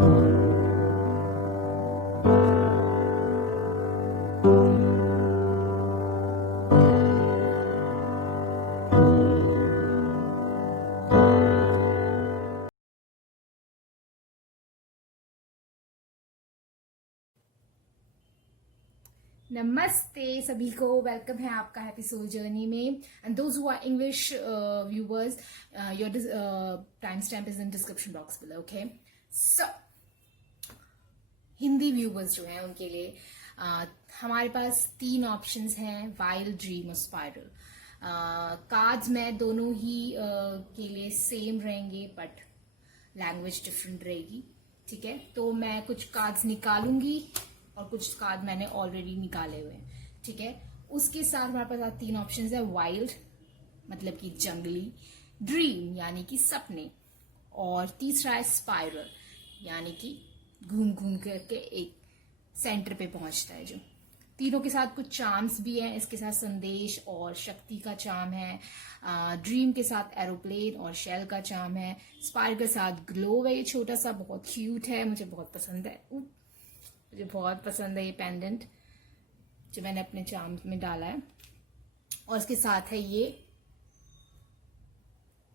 नमस्ते सभी को, वेलकम है आपका हैप्पी सोल जर्नी में। And those who are English viewers, your time stamp is in description box below. Okay, so Hindi viewers जो हैं उनके लिए हमारे पास 3 ऑप्शंस हैं, वाइल्ड, ड्रीम और स्पाइरल। कार्ड्स में दोनों ही के लिए सेम रहेंगे, बट लैंग्वेज डिफरेंट रहेगी। ठीक है, तो मैं कुछ कार्ड्स निकालूंगी और कुछ कार्ड मैंने ऑलरेडी निकाले हुए हैं। ठीक है, उसके साथ हमारे पास 3 ऑप्शंस है, वाइल्ड मतलब कि जंगली, ड्रीम यानी कि सपने, और तीसरा है स्पाइरल यानी कि घूम घूम करके एक सेंटर पे पहुंचता है। जो तीनों के साथ कुछ चार्म्स भी हैं, इसके साथ संदेश और शक्ति का चार्म है। ड्रीम के साथ एरोप्लेन और शेल का चार्म है। स्पाइरल के साथ ग्लो है, ये छोटा सा बहुत क्यूट है, मुझे बहुत पसंद है। मुझे बहुत पसंद है ये पेंडेंट जो मैंने अपने चार्म में डाला है। और इसके साथ है ये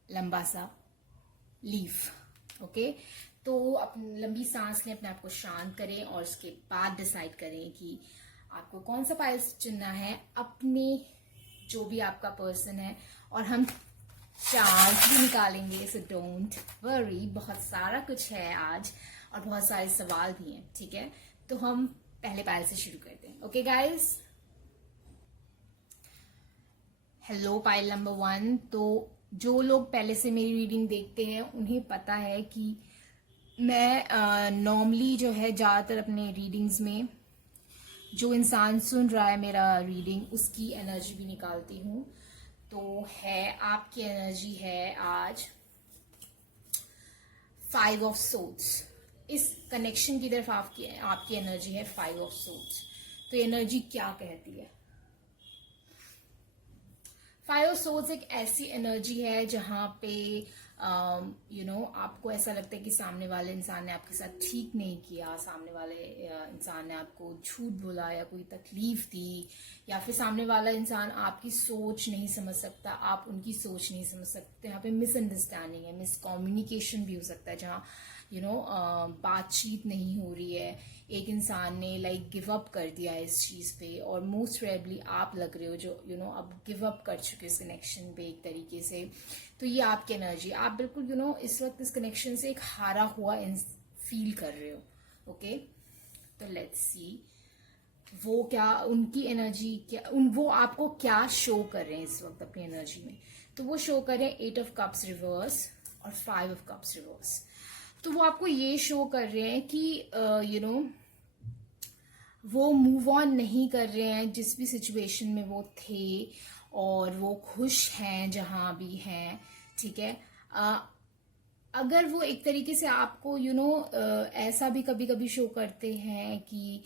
लंबा सा लीफ। ओके, तो अपनी लंबी सांस लें, अपने आप को शांत करें और उसके बाद डिसाइड करें कि आपको कौन सा पाइल चुनना है, अपने जो भी आपका पर्सन है। और हम चार्म्स भी निकालेंगे, सो डोंट वरी। बहुत सारा कुछ है आज और बहुत सारे सवाल भी हैं। ठीक है, तो हम पहले पाइल से शुरू करते हैं। Okay guys, hello pile number 1। तो जो लोग पहले से मेरी रीडिंग देखते हैं उन्हें पता है कि मैं नॉर्मली जो है ज़्यादातर अपने रीडिंग्स में जो इंसान सुन रहा है मेरा रीडिंग उसकी एनर्जी भी निकालती हूँ। तो है आपकी एनर्जी है आज 5 ऑफ सोर्ड्स। इस कनेक्शन की तरफ आपकी एनर्जी है 5 ऑफ सोर्ड्स। तो एनर्जी क्या कहती है? 5 ऑफ सोर्ड्स एक ऐसी एनर्जी है जहां पे आपको ऐसा लगता है कि सामने वाले इंसान ने आपके साथ ठीक नहीं किया, सामने वाले इंसान ने आपको झूठ बोला या कोई तकलीफ दी, या फिर सामने वाला इंसान आपकी सोच नहीं समझ सकता, आप उनकी सोच नहीं समझ सकते। यहाँ पे मिसअंडरस्टैंडिंग है, मिसकम्युनिकेशन भी हो सकता है, जहाँ बातचीत नहीं हो रही है, एक इंसान ने गिव अप कर दिया है इस चीज पे, और मोस्ट प्रोबेबली आप लग रहे हो जो अब गिव अप कर चुके हो इस कनेक्शन पे एक तरीके से। तो ये आपकी एनर्जी, आप बिल्कुल इस वक्त इस कनेक्शन से एक हारा हुआ फील कर रहे हो। ओके, तो लेट्स सी वो क्या, उनकी एनर्जी क्या, वो आपको क्या शो कर रहे हैं इस वक्त अपनी एनर्जी में। तो वो शो कर रहे हैं 8 ऑफ कप्स रिवर्स और 5 ऑफ कप्स रिवर्स। तो वो आपको ये शो कर रहे हैं कि वो मूव ऑन नहीं कर रहे हैं जिस भी सिचुएशन में वो थे, और वो खुश हैं जहां भी हैं। ठीक है, अगर वो एक तरीके से आपको ऐसा भी कभी कभी शो करते हैं कि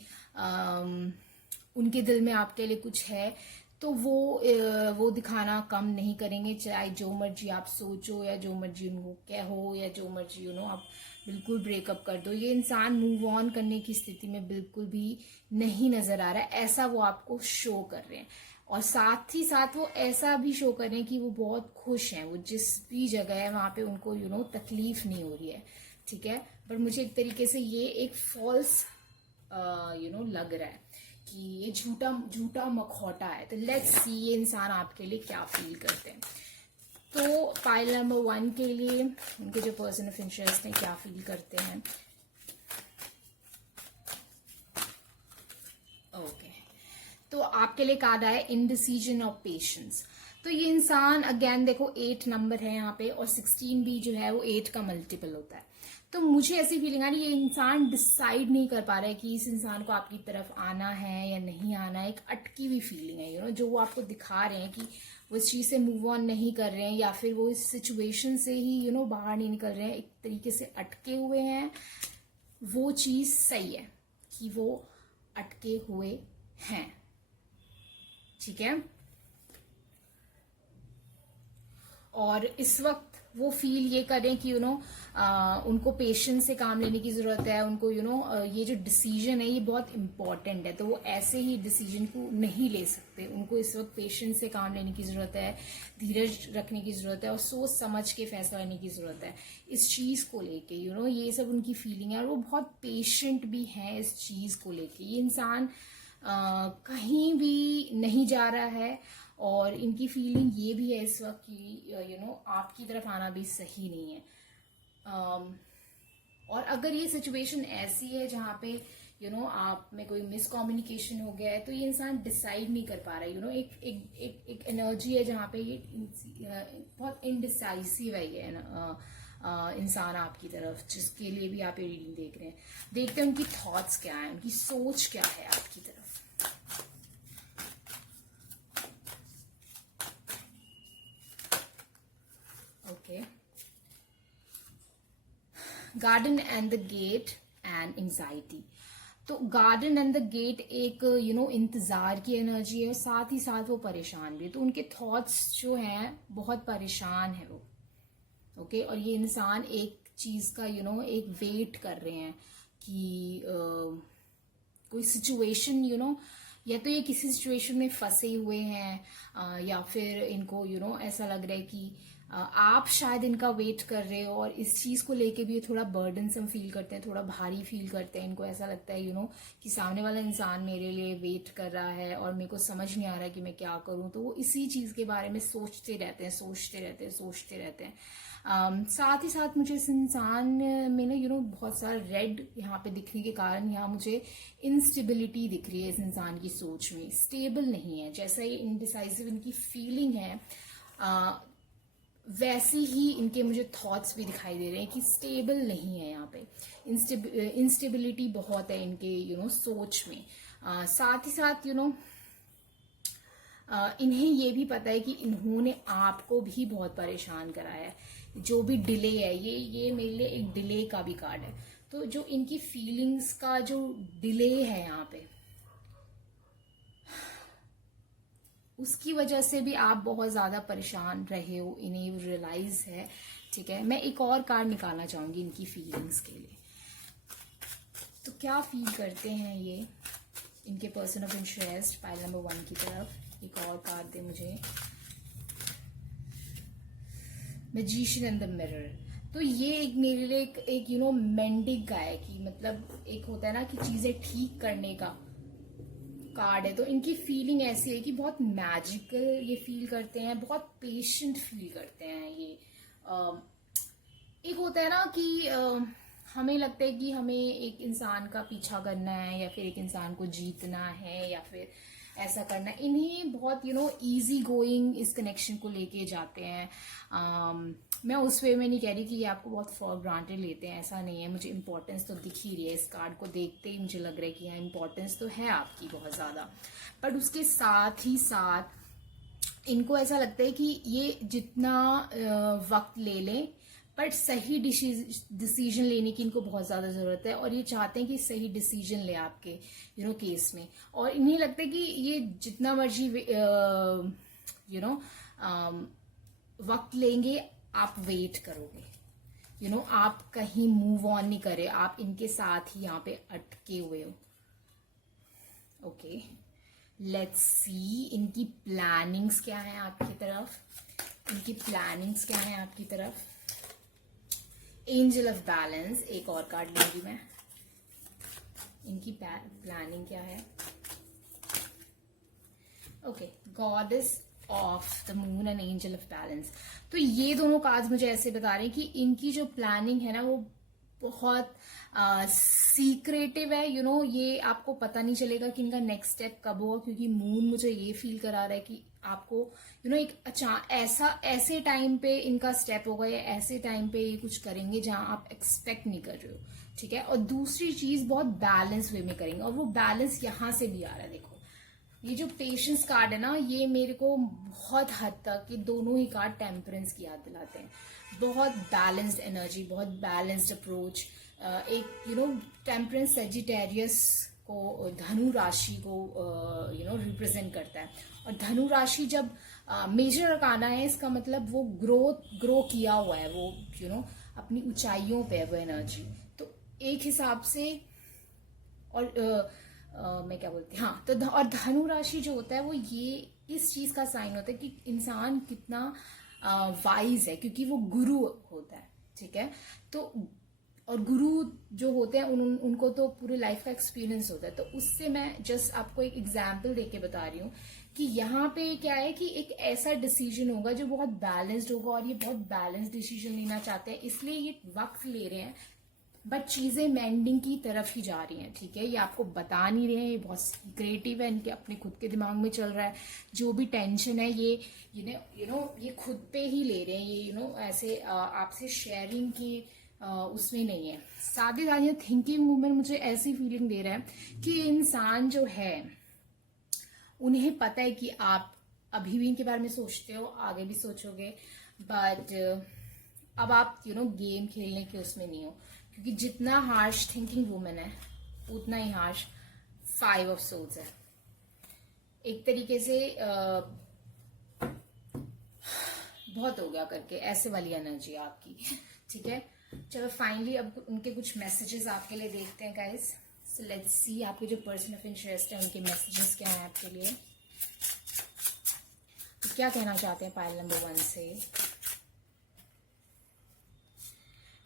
उनके दिल में आपके लिए कुछ है, तो वो दिखाना कम नहीं करेंगे, चाहे जो मर्जी आप सोचो या जो मर्जी उनको कहो या जो मर्जी आप बिल्कुल ब्रेकअप कर दो। ये इंसान मूव ऑन करने की स्थिति में बिल्कुल भी नहीं नजर आ रहा है, ऐसा वो आपको शो कर रहे हैं। और साथ ही साथ वो ऐसा भी शो कर रहे हैं कि वो बहुत खुश हैं, वो जिस भी जगह है वहां पे उनको तकलीफ नहीं हो रही है। ठीक है, पर मुझे एक तरीके से ये एक फॉल्स लग रहा है कि ये झूठा मखौटा है। तो लेट्स सी ये इंसान आपके लिए क्या फील करते हैं। तो पाइल नंबर 1 के लिए उनके जो पर्सन ऑफ इंटरेस्ट है क्या फील करते हैं। ओके, तो आपके लिए कार्ड आया इनडिसीजन ऑफ पेशेंस। तो ये इंसान अगेन देखो 8 नंबर है यहाँ पे, और 16 भी जो है वो 8 का मल्टीपल होता है। तो मुझे ऐसी फीलिंग आ रही है ये इंसान डिसाइड नहीं कर पा रहा है कि इस इंसान को आपकी तरफ आना है या नहीं आना है। एक अटकी हुई फीलिंग है जो वो आपको दिखा रहे हैं कि वो इस चीज से मूव ऑन नहीं कर रहे हैं, या फिर वो इस सिचुएशन से ही बाहर नहीं निकल रहे हैं, एक तरीके से अटके हुए हैं। वो चीज सही है कि वो अटके हुए हैं। ठीक है, और इस वक्त वो फील ये करें कि उनको पेशेंस से काम लेने की जरूरत है, उनको ये जो डिसीजन है ये बहुत इंपॉर्टेंट है, तो वो ऐसे ही डिसीजन को नहीं ले सकते। उनको इस वक्त पेशेंस से काम लेने की जरूरत है, धीरज रखने की जरूरत है और सोच समझ के फैसला लेने की जरूरत है इस चीज को लेके। ये सब उनकी फीलिंग है और वो बहुत पेशेंट भी है इस चीज को लेके। ये इंसान कहीं भी नहीं जा रहा है और इनकी फीलिंग ये भी है इस वक्त कि आपकी तरफ आना भी सही नहीं है। और अगर ये सिचुएशन ऐसी है जहाँ पे आप में कोई मिसकम्युनिकेशन हो गया है, तो ये इंसान डिसाइड नहीं कर पा रहा है। एक एनर्जी है जहाँ पे ये बहुत इनडिसाइसिव है ये इंसान आपकी तरफ, जिसके लिए भी आप ये रीडिंग देख रहे हैं। देखते हैं उनकी थॉट्स क्या है, उनकी सोच क्या है आपकी तरफ। Okay, garden and the gate and anxiety. तो गार्डन एंड द गेट एक इंतजार की एनर्जी है और साथ ही साथ वो परेशान भी है। तो उनके थॉट्स जो हैं बहुत परेशान है वो। ओके, और ये इंसान एक चीज का एक वेट कर रहे हैं कि कोई सिचुएशन या तो ये किसी सिचुएशन में फंसे हुए हैं या फिर इनको ऐसा लग रहा है कि आप शायद इनका वेट कर रहे हो और इस चीज को लेके भी ये थोड़ा बर्डनसम फील करते हैं, थोड़ा भारी फील करते हैं। इनको ऐसा लगता है कि सामने वाला इंसान मेरे लिए वेट कर रहा है और मेरे को समझ नहीं आ रहा कि मैं क्या करूं। तो वो इसी चीज के बारे में सोचते रहते हैं। साथ ही साथ मुझे इस इंसान में बहुत सारा रेड यहाँ पे दिखने के कारण यहाँ मुझे इनस्टेबिलिटी दिख रही है इस इंसान की सोच में। स्टेबल नहीं है, जैसा ये इनडिसाइसिव इनकी फीलिंग है वैसे ही इनके मुझे थॉट्स भी दिखाई दे रहे हैं कि स्टेबल नहीं है। यहाँ पे इंस्टेबिलिटी बहुत है इनके सोच में। साथ ही साथ इन्हें ये भी पता है कि इन्होंने आपको भी बहुत परेशान कराया है। जो भी डिले है ये मेरे लिए एक डिले का भी कार्ड है। तो जो इनकी फीलिंग्स का जो डिले है यहाँ पे, उसकी वजह से भी आप बहुत ज्यादा परेशान रहे हो, इन्हें रियलाइज है। ठीक है, मैं एक और कार्ड निकालना चाहूंगी इनकी फीलिंग्स के लिए। तो क्या फील करते हैं ये इनके person of interest pile number 1 की तरफ। एक और कार्ड दे मुझे, मैजिशियन इन द मिरर। तो ये एक मेरे लिए एक मेंडिंग का है कि मतलब एक होता है ना कि चीजें ठीक करने का कार्ड है। तो इनकी फीलिंग ऐसी है कि बहुत मैजिकल ये फील करते हैं, बहुत पेशेंट फील करते हैं ये। एक होता है ना कि हमें लगता है कि हमें एक इंसान का पीछा करना है या फिर एक इंसान को जीतना है या फिर ऐसा करना है। इन्हें बहुत इजी गोइंग इस कनेक्शन को लेके जाते हैं। मैं उस वे में नहीं कह रही कि ये आपको बहुत फॉर ग्रांटेड लेते हैं, ऐसा नहीं है। मुझे इंपॉर्टेंस तो दिख ही रही है इस कार्ड को देखते ही, मुझे लग रहा है कि यहाँ इंपॉर्टेंस तो है आपकी बहुत ज्यादा। बट उसके साथ ही साथ इनको ऐसा लगता है कि ये जितना वक्त ले लें बट सही डिसीजन लेने की इनको बहुत ज्यादा जरूरत है और ये चाहते हैं कि सही डिसीजन ले आपके केस में। और इन्हें लगता है कि ये जितना मर्जी वक्त लेंगे आप वेट करोगे, आप कहीं मूव ऑन नहीं करे, आप इनके साथ ही यहाँ पे अटके हुए हो। ओके, लेट्स सी इनकी प्लानिंग्स क्या है आपकी तरफ। एंजल ऑफ बैलेंस, एक और कार्ड लूंगी मैं। इनकी प्लानिंग क्या है? Okay, goddess of the moon and angel of balance. तो ये दोनों कार्ड्स मुझे ऐसे बता रहे हैं कि इनकी जो प्लानिंग है ना वो बहुत सीक्रेटिव है। ये आपको पता नहीं चलेगा कि इनका नेक्स्ट स्टेप कब होगा, क्योंकि मून मुझे ये फील करा रहा है कि आपको एक ऐसे टाइम पे इनका स्टेप होगा या ऐसे टाइम पे ये कुछ करेंगे जहां आप एक्सपेक्ट नहीं कर रहे हो। ठीक है, और दूसरी चीज बहुत बैलेंस वे में करेंगे और वो बैलेंस यहां से भी आ रहा है। देखो ये जो पेशेंस कार्ड है ना, ये मेरे को बहुत हद तक ये दोनों ही कार्ड टेम्परेंस की याद दिलाते हैं। बहुत बैलेंस्ड एनर्जी, बहुत बैलेंस्ड अप्रोच। एक टेम्परेंस सेजिटेरियस आपको धनु राशि को रिप्रेजेंट करता है। और धनु राशि जब मेजर अरकाना है, इसका मतलब वो ग्रो किया हुआ है, वो अपनी ऊंचाइयों पे है वो एनर्जी। तो एक हिसाब से और मैं क्या बोलती हूँ, हाँ, तो और धनु राशि जो होता है वो ये इस चीज का साइन होता है कि इंसान कितना वाइज है, क्योंकि वो गुरु होता है, ठीक है। तो और गुरु जो होते हैं उनको तो पूरे लाइफ का एक्सपीरियंस होता है। तो उससे मैं जस्ट आपको एक एग्जाम्पल देके बता रही हूँ कि यहाँ पे क्या है कि एक ऐसा डिसीजन होगा जो बहुत बैलेंस्ड होगा, और ये बहुत बैलेंस्ड डिसीजन लेना चाहते हैं, इसलिए ये वक्त ले रहे हैं, बट चीजें मेंडिंग की तरफ ही जा रही हैं, ठीक है। ये आपको बता नहीं रहे हैं, ये बहुत क्रिएटिव है, इनके अपने खुद के दिमाग में चल रहा है। जो भी टेंशन है ये ये खुद पे ही ले रहे हैं, ये ऐसे आपसे शेयरिंग की उसमें नहीं है। साथ ही साथ ये थिंकिंग मूवमेंट मुझे ऐसी फीलिंग दे रहा है कि इंसान जो है उन्हें पता है कि आप अभी भी इनके बारे में सोचते हो, आगे भी सोचोगे, बट अब आप गेम खेलने के उसमें नहीं हो, क्योंकि जितना हार्श थिंकिंग वुमेन है उतना ही हार्श 5 ऑफ सोल्स है। एक तरीके से बहुत हो गया करके ऐसे वाली एनर्जी आपकी, ठीक है। चलो फाइनली अब उनके कुछ मैसेजेस आपके लिए देखते हैं गाइस। सो लेट्स सी आपके जो पर्सन ऑफ इंटरेस्ट है उनके मैसेजेस क्या है आपके लिए, तो क्या कहना चाहते हैं पाइल नंबर 1 से।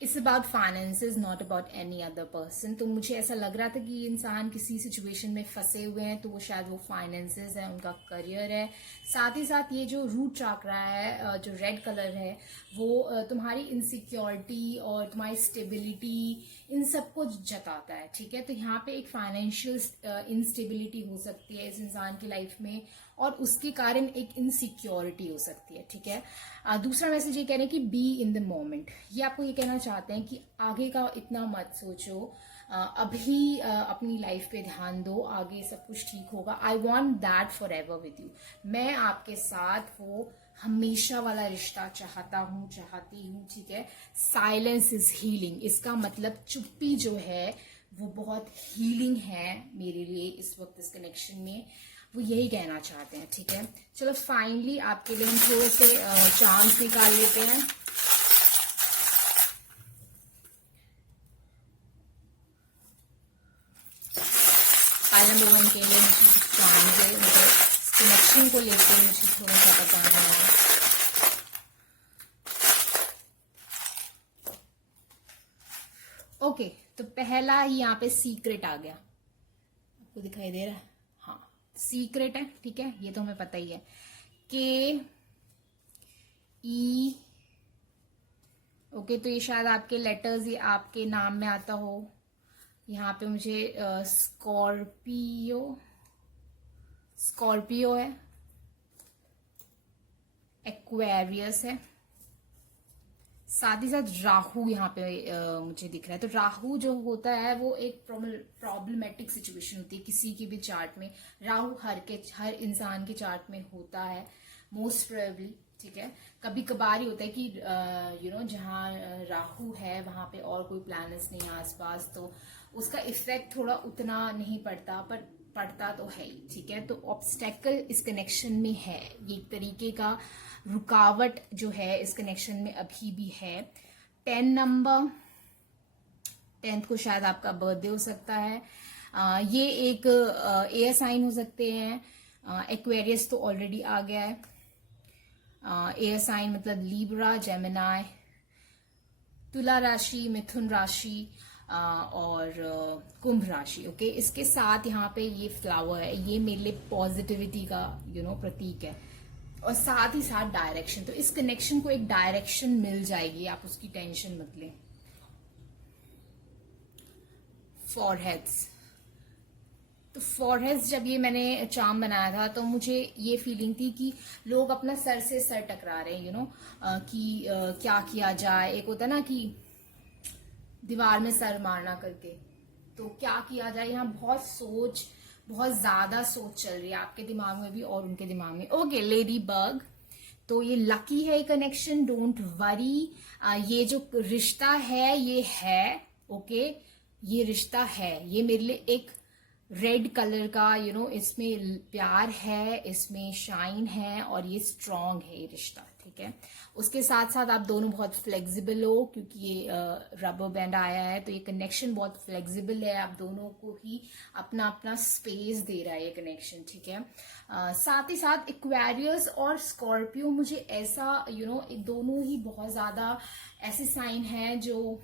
It's about finances, not about any other person. तो मुझे ऐसा लग रहा था कि ये इंसान किसी सिचुएशन में फंसे हुए हैं, तो वो शायद वो फाइनेंसेस है, उनका करियर है। साथ ही साथ ये जो रूट चाक्रा है, जो रेड कलर है, वो तुम्हारी इनसिक्योरिटी और तुम्हारी स्टेबिलिटी इन सबको जताता है, ठीक है। तो यहाँ पे एक फाइनेंशियल इंस्टेबिलिटी हो सकती है इस इंसान की लाइफ में, और उसके कारण एक इनसिक्योरिटी हो सकती है, ठीक है। दूसरा मैसेज ये कह रहे हैं कि बी इन द मोमेंट। ये आपको ये कहना चाहते हैं कि आगे का इतना मत सोचो, अभी अपनी लाइफ पे ध्यान दो, आगे सब कुछ ठीक होगा। I want that for ever with you. मैं आपके साथ वो हमेशा वाला रिश्ता चाहती हूँ, ठीक है। साइलेंस इज हीलिंग, इसका मतलब चुप्पी जो है वो बहुत हीलिंग है मेरे लिए इस वक्त इस कनेक्शन में, वो यही कहना चाहते हैं, ठीक है। चलो फाइनली आपके लिए हम थोड़े से चांस निकाल लेते हैं। पाइल नंबर 1 के लिए मुझे चांस है, मतलब कनेक्शन को लेकर मुझे थोड़ा सा बताना है। ओके, तो पहला ही यहाँ पे सीक्रेट आ गया, आपको दिखाई दे रहा है, हाँ सीक्रेट है, ठीक है। ये तो हमें पता ही है, के ई, ओके। तो ये शायद आपके लेटर्स, ये आपके नाम में आता हो। यहाँ पे मुझे स्कॉर्पियो है, एक्वेरियस है, साथ ही साथ राहु यहाँ पे मुझे दिख रहा है। तो राहु जो होता है वो एक प्रॉब्लमेटिक सिचुएशन होती है किसी की भी चार्ट में। राहु हर इंसान के चार्ट में होता है मोस्ट प्रोबेबली, ठीक है। कभी कभार ही होता है कि जहाँ राहु है वहां पे और कोई प्लैनेट्स नहीं है आसपास, तो उसका इफेक्ट थोड़ा उतना नहीं पड़ता, पर पड़ता तो है ही, ठीक है। तो ऑब्स्टेकल इस कनेक्शन में है, ये एक तरीके का रुकावट जो है इस कनेक्शन में अभी भी है। 10 नंबर, 10th को शायद आपका बर्थडे हो सकता है। ये एक एयर साइन हो सकते हैं। एक्वेरियस तो ऑलरेडी आ गया है। एयर साइन मतलब लीब्रा, जेमिनाई, तुला राशि, मिथुन राशि और कुंभ राशि, ओके। इसके साथ यहाँ पे ये फ्लावर है, ये मेरे लिए पॉजिटिविटी का प्रतीक है, और साथ ही साथ डायरेक्शन। तो इस कनेक्शन को एक डायरेक्शन मिल जाएगी, आप उसकी टेंशन मत लें। फॉरहेड्स, तो फॉरहेड्स जब ये मैंने चार्म बनाया था तो मुझे ये फीलिंग थी कि लोग अपना सर से सर टकरा रहे हैं, कि क्या किया जाए। एक होता है ना कि दीवार में सर मारना करके, तो क्या किया जाए, यहाँ बहुत ज्यादा सोच चल रही है आपके दिमाग में भी और उनके दिमाग में। ओके, लेडी बग, तो ये लकी है कनेक्शन, डोंट वरी। ये जो रिश्ता है ये है, ओके, ये रिश्ता है, ये मेरे लिए एक रेड कलर का इसमें प्यार है, इसमें शाइन है और ये स्ट्रांग है ये रिश्ता, ठीक है। उसके साथ साथ आप दोनों बहुत फ्लेक्सिबल हो, क्योंकि ये रबर बैंड आया है तो ये कनेक्शन बहुत फ्लेक्सिबल है, आप दोनों को ही अपना अपना स्पेस दे रहा है ये कनेक्शन, ठीक है। साथ ही साथ एक्वेरियस और स्कॉर्पियो मुझे ऐसा दोनों ही बहुत ज्यादा ऐसे साइन है जो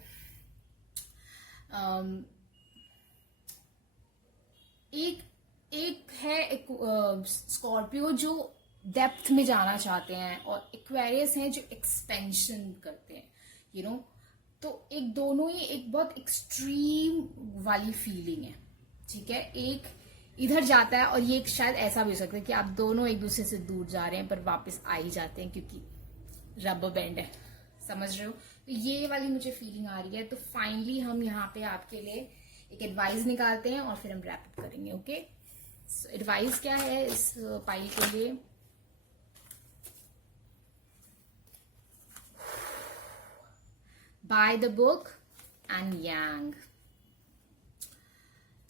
एक है स्कॉर्पियो जो डेप्थ में जाना चाहते हैं और एक्वेरियस हैं जो एक्सपेंशन करते हैं, तो एक दोनों ही एक बहुत एक्सट्रीम वाली फीलिंग है, ठीक है। एक इधर जाता है और ये एक शायद ऐसा भी हो सकता है कि आप दोनों एक दूसरे से दूर जा रहे हैं पर वापस आ ही जाते हैं, क्योंकि रबर बैंड है, समझ रहे हो। तो ये वाली मुझे फीलिंग आ रही है। तो फाइनली हम यहाँ पे आपके लिए एक एडवाइस निकालते हैं और फिर हम रैप अप करेंगे, ओके। सो एडवाइस क्या है इस पाइल के लिए? By the book and yang.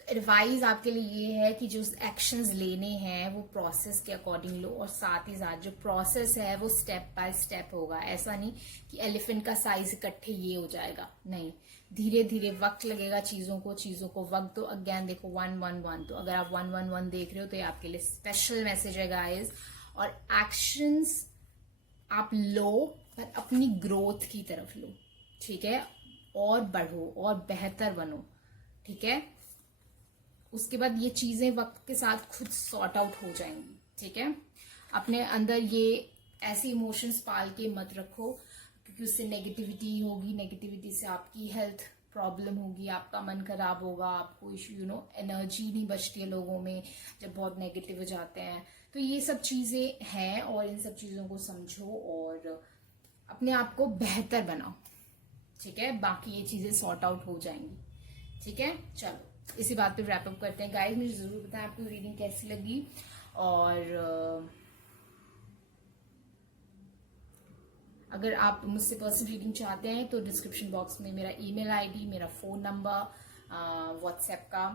Advice आपके लिए ये है कि जो एक्शंस लेने हैं वो प्रोसेस के अकॉर्डिंग लो, और साथ ही साथ जो प्रोसेस है वो स्टेप बाय स्टेप होगा। ऐसा नहीं कि एलिफेंट का साइज इकट्ठे ये हो जाएगा, नहीं, धीरे धीरे वक्त लगेगा चीजों को वक्त दो। अगेन देखो 111, तो अगर आप 111 देख रहे हो तो ये आपके लिए स्पेशल मैसेज है गाइस। और एक्शंस आप लो पर अपनी ग्रोथ की तरफ लो, ठीक है, और बढ़ो और बेहतर बनो, ठीक है। उसके बाद ये चीजें वक्त के साथ खुद सॉर्ट आउट हो जाएंगी, ठीक है। अपने अंदर ये ऐसे इमोशंस पाल के मत रखो, क्योंकि उससे नेगेटिविटी होगी, नेगेटिविटी से आपकी हेल्थ प्रॉब्लम होगी, आपका मन खराब होगा, आपको एनर्जी नहीं बचती है लोगों में जब बहुत नेगेटिव हो जाते हैं। तो ये सब चीजें हैं और इन सब चीजों को समझो और अपने आप को बेहतर बनाओ, ठीक है। बाकी ये चीजें सॉर्ट आउट हो जाएंगी, ठीक है। चलो इसी बात पे रैप अप करते हैं गाइस। मुझे जरूर बताएं आपको रीडिंग कैसी लगी, और अगर आप मुझसे पर्सनल रीडिंग चाहते हैं तो डिस्क्रिप्शन बॉक्स में मेरा ईमेल आईडी, मेरा फोन नंबर, व्हाट्सएप का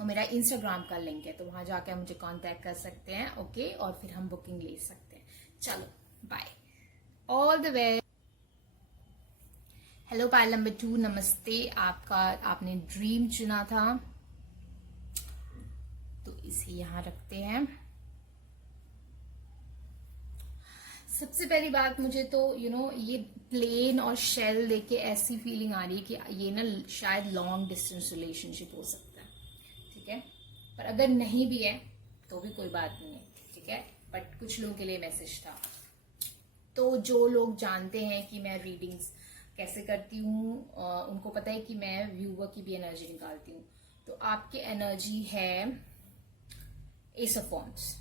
और मेरा इंस्टाग्राम का लिंक है, तो वहां जाकर मुझे कांटेक्ट कर सकते हैं, ओके। और फिर हम बुकिंग ले सकते हैं। चलो bye, all the way. Hello pile number 2, नमस्ते। आपने ड्रीम चुना था तो इसे यहां रखते हैं। सबसे पहली बात, मुझे तो ये प्लेन और शेल देख के ऐसी फीलिंग आ रही है कि ये ना शायद लॉन्ग डिस्टेंस रिलेशनशिप हो सकता है, ठीक है। पर अगर नहीं भी है तो भी कोई बात नहीं है, ठीक है। बट कुछ लोगों के लिए मैसेज था। तो जो लोग जानते हैं कि मैं रीडिंग्स कैसे करती हूँ, उनको पता है कि मैं व्यूवर की भी एनर्जी निकालती हूँ। तो आपकी एनर्जी है एस ऑफ वॉन्ड्स,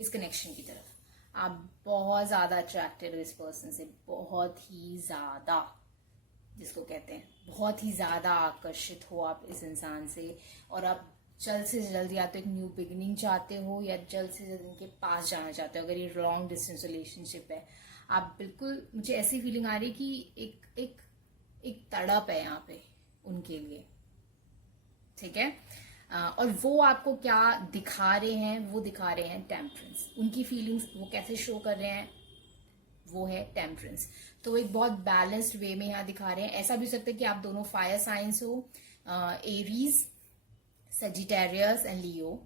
इस कनेक्शन की तरफ। आप बहुत ज्यादा अट्रैक्टेड हो इस पर्सन से, बहुत ही ज्यादा, जिसको कहते हैं बहुत ही ज्यादा आकर्षित हो आप इस इंसान से, और आप जल्द से जल्द या तो एक न्यू बिगिनिंग चाहते हो या जल्द से जल्द इनके पास जाना चाहते हो। अगर ये लॉन्ग डिस्टेंस रिलेशनशिप है, आप बिल्कुल, मुझे ऐसी फीलिंग आ रही है कि एक तड़प है यहाँ पे उनके लिए, ठीक है। और वो आपको क्या दिखा रहे हैं? वो दिखा रहे हैं टेम्परेंस। उनकी फीलिंग्स वो कैसे शो कर रहे हैं? वो है टेम्परेंस। तो एक बहुत बैलेंस्ड वे में यहाँ दिखा रहे हैं। ऐसा भी हो सकता है कि आप दोनों फायर साइंस हो, एरीज, सजिटेरियस एंड लियो,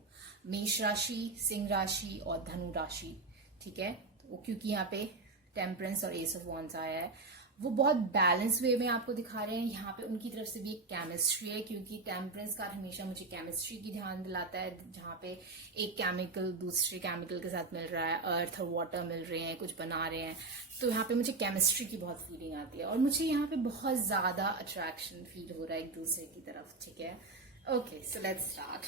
मेष राशि, सिंह राशि और धनु राशि, ठीक है। तो क्योंकि यहाँ पे टेम्परेंस और एस ऑफ वॉन्ड्स आया है, वो बहुत बैलेंस वे में आपको दिखा रहे हैं। यहाँ पे उनकी तरफ से भी एक केमिस्ट्री है, क्योंकि टेम्परेंस कार्ड हमेशा मुझे केमिस्ट्री की ध्यान दिलाता है, जहाँ पे एक केमिकल दूसरे केमिकल के साथ मिल रहा है, अर्थ और वाटर मिल रहे हैं, कुछ बना रहे हैं। तो यहाँ पे मुझे केमिस्ट्री की बहुत फीलिंग आती है और मुझे यहाँ पे बहुत ज्यादा अट्रैक्शन फील हो रहा है एक दूसरे की तरफ, ठीक है। Okay, so let's start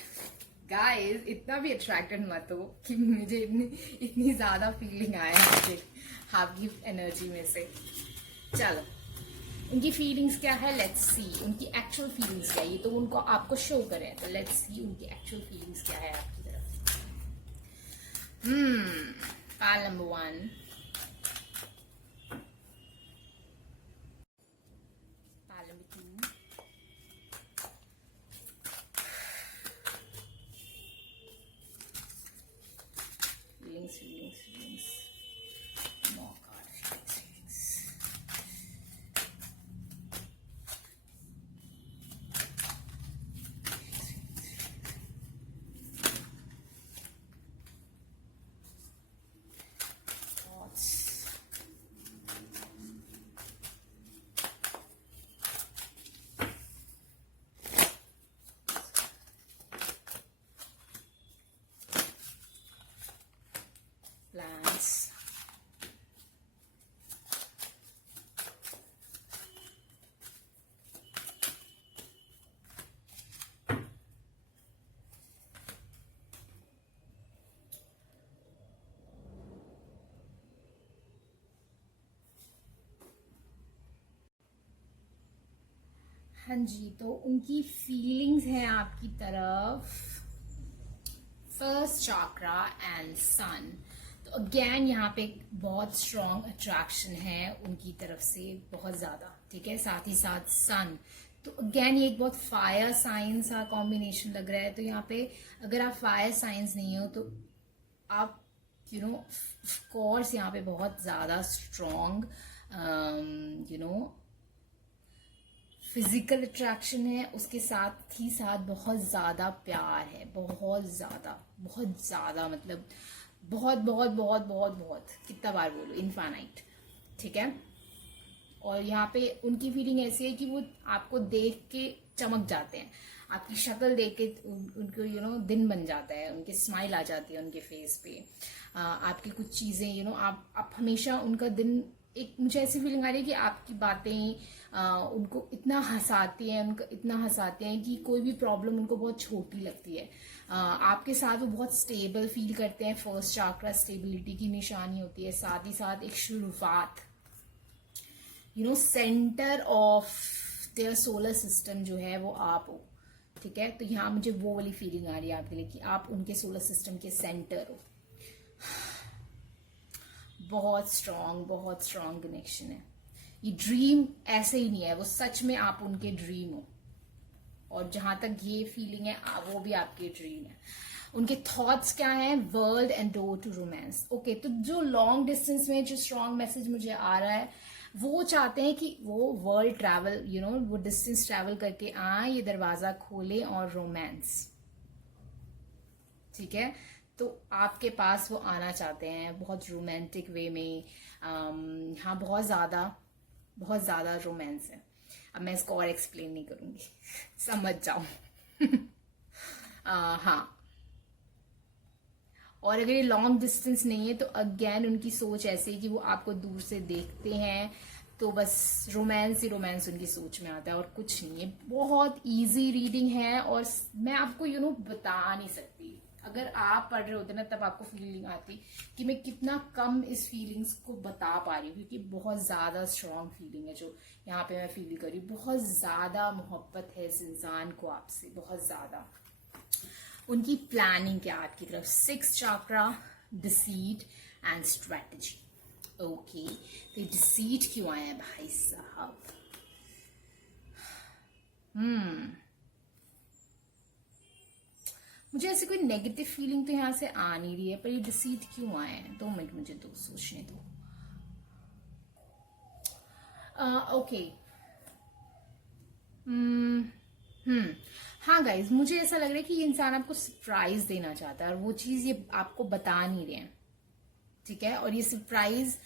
guys. इतना भी अट्रैक्टेड मत हो कि मुझे इतनी ज्यादा फीलिंग आए आपकी एनर्जी में से। चलो, उनकी फीलिंग्स क्या है, लेट्स सी। उनकी एक्चुअल फीलिंग्स क्या है, ये तो उनको आपको शो करें, तो लेट्स सी उनकी एक्चुअल फीलिंग्स क्या है आपकी तरफ। पाइल नंबर 1, पाइल नंबर 2, हाँ जी, तो उनकी फीलिंग्स हैं आपकी तरफ, फर्स्ट चक्रा एंड सन। तो अगेन यहाँ पे बहुत स्ट्रॉन्ग अट्रैक्शन है उनकी तरफ से, बहुत ज्यादा, ठीक है। साथ ही साथ सन, तो अगेन ये एक बहुत फायर साइंस का कॉम्बिनेशन लग रहा है। तो यहाँ पे अगर आप फायर साइंस नहीं हो तो आप यू नो ऑफ कोर्स यहाँ पे बहुत ज्यादा स्ट्रॉन्ग फिजिकल अट्रैक्शन है, उसके साथ ही साथ बहुत ज्यादा प्यार है, बहुत ज्यादा मतलब बहुत बहुत बहुत बहुत बहुत, कितना बार बोलो, इनफाइनाइट, ठीक है। और यहाँ पे उनकी फीलिंग ऐसी है कि वो आपको देख के चमक जाते हैं, आपकी शक्ल देख के उनको दिन बन जाता है, उनकी स्माइल आ जाती है उनके फेस पे। आपकी कुछ चीजें आप हमेशा उनका दिन, एक मुझे ऐसी फीलिंग आ रही है कि आपकी बातें उनको इतना हंसाती हैं, उनको इतना हंसाते हैं कि कोई भी प्रॉब्लम उनको बहुत छोटी लगती है। आपके साथ वो बहुत स्टेबल फील करते हैं। फर्स्ट चक्रा स्टेबिलिटी की निशानी होती है, साथ ही साथ एक शुरुआत, centre of their solar system जो है वो आप हो, ठीक है। तो यहाँ मुझे वो वाली फीलिंग आ रही है आपके लिए कि आप उनके सोलर सिस्टम के सेंटर हो। बहुत स्ट्रॉन्ग कनेक्शन है। ये ड्रीम ऐसे ही नहीं है, वो सच में आप उनके ड्रीम हो। और जहां तक ये फीलिंग है वो भी आपके ड्रीम है। उनके थॉट्स क्या हैं? World and door to romance. Okay, तो जो लॉन्ग डिस्टेंस में जो स्ट्रॉन्ग मैसेज मुझे आ रहा है, वो चाहते हैं कि वो वर्ल्ड ट्रैवल, वो डिस्टेंस ट्रैवल करके आए, ये दरवाजा खोले और रोमांस, ठीक है। तो आपके पास वो आना चाहते हैं बहुत रोमांटिक वे में। हाँ, बहुत ज्यादा रोमांस है। अब मैं इसको और एक्सप्लेन नहीं करूंगी समझ जाओ। हाँ, और अगर ये लॉन्ग डिस्टेंस नहीं है तो अगेन उनकी सोच ऐसी है कि वो आपको दूर से देखते हैं तो बस रोमांस ही रोमांस उनकी सोच में आता है और कुछ नहीं है। बहुत इजी रीडिंग है और मैं आपको बता नहीं सकती। अगर आप पढ़ रहे होते ना तब आपको फीलिंग आती कि मैं कितना कम इस फीलिंग्स को बता पा रही हूँ, क्योंकि बहुत ज्यादा स्ट्रॉन्ग फीलिंग है जो यहाँ पे मैं फील कर रही हूँ। बहुत ज्यादा मोहब्बत है इस इंसान को आपसे, बहुत ज्यादा। उनकी प्लानिंग क्या आपकी तरफ? 6 चक्रा, डिसीट एंड स्ट्रेटजी। ओके, तो डिसीट क्यों आया भाई साहब? मुझे ऐसे कोई नेगेटिव फीलिंग तो यहाँ से आ नहीं रही है, पर ये डिसीट क्यों आए हैं? 2 मिनट मुझे तो सोचने दो। ओके, हाँ गाइज, मुझे ऐसा लग रहा है कि ये इंसान आपको सरप्राइज देना चाहता है और वो चीज ये आपको बता नहीं रहे हैं, ठीक है। और ये सरप्राइज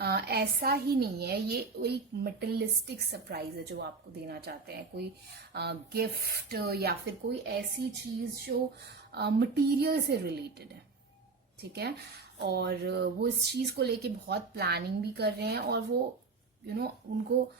ऐसा ही नहीं है, ये एक मटेरियलिस्टिक सरप्राइज है जो आपको देना चाहते हैं। कोई गिफ्ट या फिर कोई ऐसी चीज जो मटेरियल से रिलेटेड है, ठीक है। और वो इस चीज को लेके बहुत प्लानिंग भी कर रहे हैं और वो उनको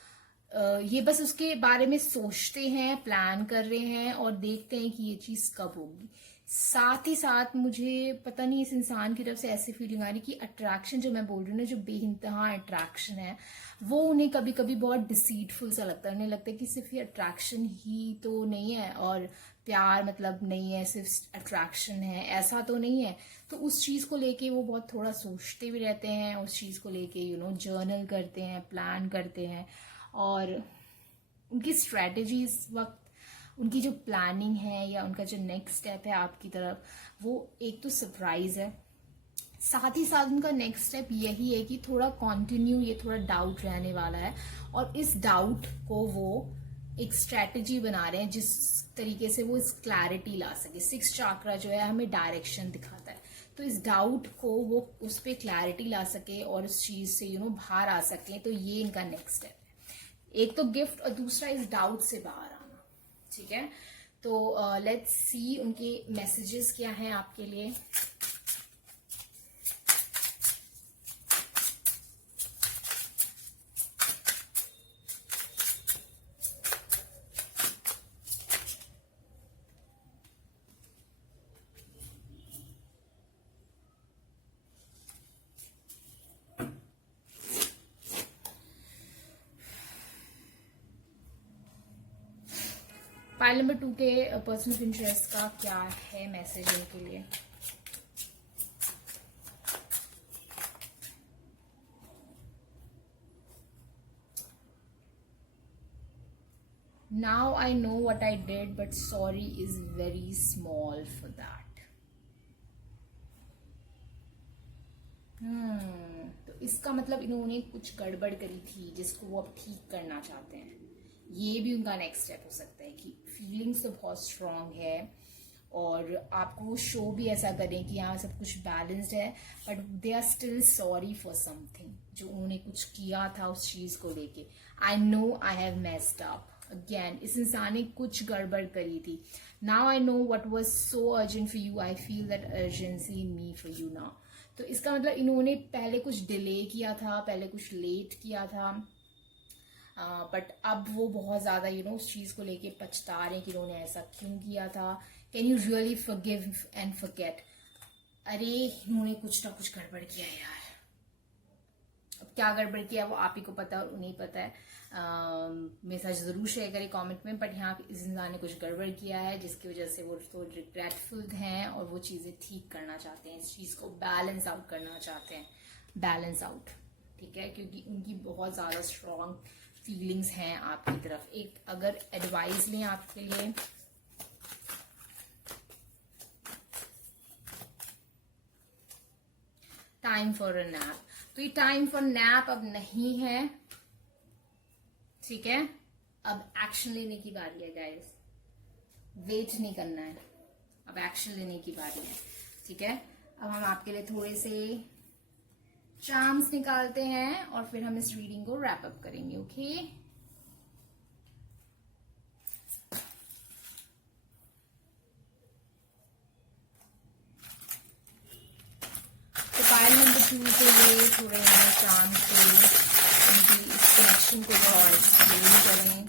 ये बस उसके बारे में सोचते हैं, प्लान कर रहे हैं और देखते हैं कि ये चीज कब होगी। साथ ही साथ मुझे पता नहीं इस इंसान की तरफ से ऐसी फीलिंग आ रही कि अट्रैक्शन जो मैं बोल रही हूँ ना, जो बेइंतहा अट्रैक्शन है, वो उन्हें कभी कभी बहुत डिसीटफुल सा लगता है। उन्हें लगता है कि सिर्फ ये अट्रैक्शन ही तो नहीं है और प्यार मतलब नहीं है, सिर्फ अट्रैक्शन है, ऐसा तो नहीं है। तो उस चीज को लेके वो बहुत थोड़ा सोचते भी रहते हैं, उस चीज को लेके जर्नल करते हैं, प्लान करते हैं। और उनकी स्ट्रेटेजी इस वक्त, उनकी जो प्लानिंग है या उनका जो नेक्स्ट स्टेप है आपकी तरफ, वो एक तो सरप्राइज है। साथ ही साथ उनका नेक्स्ट स्टेप यही है कि थोड़ा कंटिन्यू, ये थोड़ा डाउट रहने वाला है और इस डाउट को वो एक स्ट्रेटेजी बना रहे हैं जिस तरीके से वो इस क्लैरिटी ला सके। 6 चक्रा जो है हमें डायरेक्शन दिखाता है, तो इस डाउट को वो उस पर क्लैरिटी ला सके और उस चीज से बाहर आ सके। तो ये इनका नेक्स्ट स्टेप है, एक तो गिफ्ट और दूसरा इस डाउट से बाहर आना, ठीक है। तो लेट्स सी उनके मैसेजेस क्या हैं आपके लिए। फाइल नंबर 2 के पर्सन ऑफ इंटरेस्ट का क्या है मैसेज इनके लिए? Now I know what I did, but sorry is very small for that. तो इसका मतलब इन्होंने कुछ गड़बड़ करी थी जिसको वो अब ठीक करना चाहते हैं। ये भी उनका नेक्स्ट स्टेप हो सकता है कि फीलिंग्स तो बहुत स्ट्रांग है और आपको वो शो भी ऐसा करें कि यहाँ सब कुछ बैलेंस्ड है, but they are still sorry for something जो उन्होंने कुछ किया था उस चीज को लेके। I know I have messed up. Again इस इंसान ने कुछ गड़बड़ करी थी। Now I know what was so urgent for you, I feel that urgency in me for you now. तो इसका मतलब इन्होंने पहले कुछ डिले किया था, पहले कुछ लेट किया था, बट अब वो बहुत ज्यादा उस चीज को लेके पछता रहे हैं कि इन्होंने ऐसा क्यों किया था। Can you really forgive and forget? अरे इन्होंने कुछ ना कुछ गड़बड़ किया है यार। अब क्या गड़बड़ किया वो आप ही को पता है और उन्हें पता है। मेरे साथ जरूर शेयर करें कमेंट में, बट यहाँ इस इंसान ने कुछ गड़बड़ किया है जिसकी वजह से वो तो रिग्रेटफुल हैं और वो चीजें ठीक करना चाहते हैं, इस चीज को बैलेंस आउट करना चाहते हैं। बैलेंस आउट, ठीक है, क्योंकि उनकी बहुत ज्यादा स्ट्रॉन्ग फीलिंग्स हैं आपकी तरफ। एक अगर एडवाइस लें आपके लिए, टाइम फॉर अ नैप, तो ये टाइम फॉर नैप अब नहीं है, ठीक है। अब एक्शन लेने की बारी है गाइस, वेट नहीं करना है, अब एक्शन लेने की बारी है, ठीक है। अब हम आपके लिए थोड़े से चार्म्स निकालते हैं और फिर हम इस रीडिंग को रैप अप करेंगे, ओके। तो फाइल नंबर 2 के लिए थोड़े हमें चार्म्स से उनकी इस कनेक्शन को और एक्सप्लेन करें।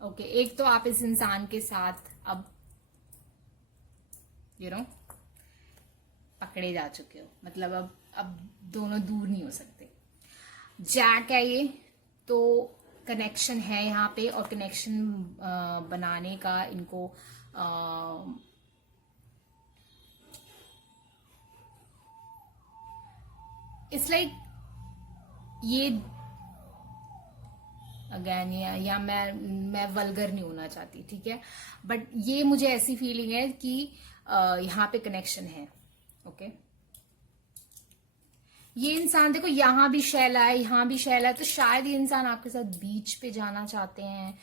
ओके, एक तो आप इस इंसान के साथ अब पकड़े जा चुके हो, मतलब अब दोनों दूर नहीं हो सकते। जैक है ये, तो कनेक्शन है यहाँ पे और कनेक्शन बनाने का इनको इट्स लाइक ये अगेन या मैं वल्गर नहीं होना चाहती, ठीक है, बट ये मुझे ऐसी फीलिंग है कि यहाँ पे कनेक्शन है, ओके। ये इंसान देखो यहाँ भी शैला है, यहाँ भी शैला है, तो शायद ये इंसान आपके साथ बीच पे जाना चाहते हैं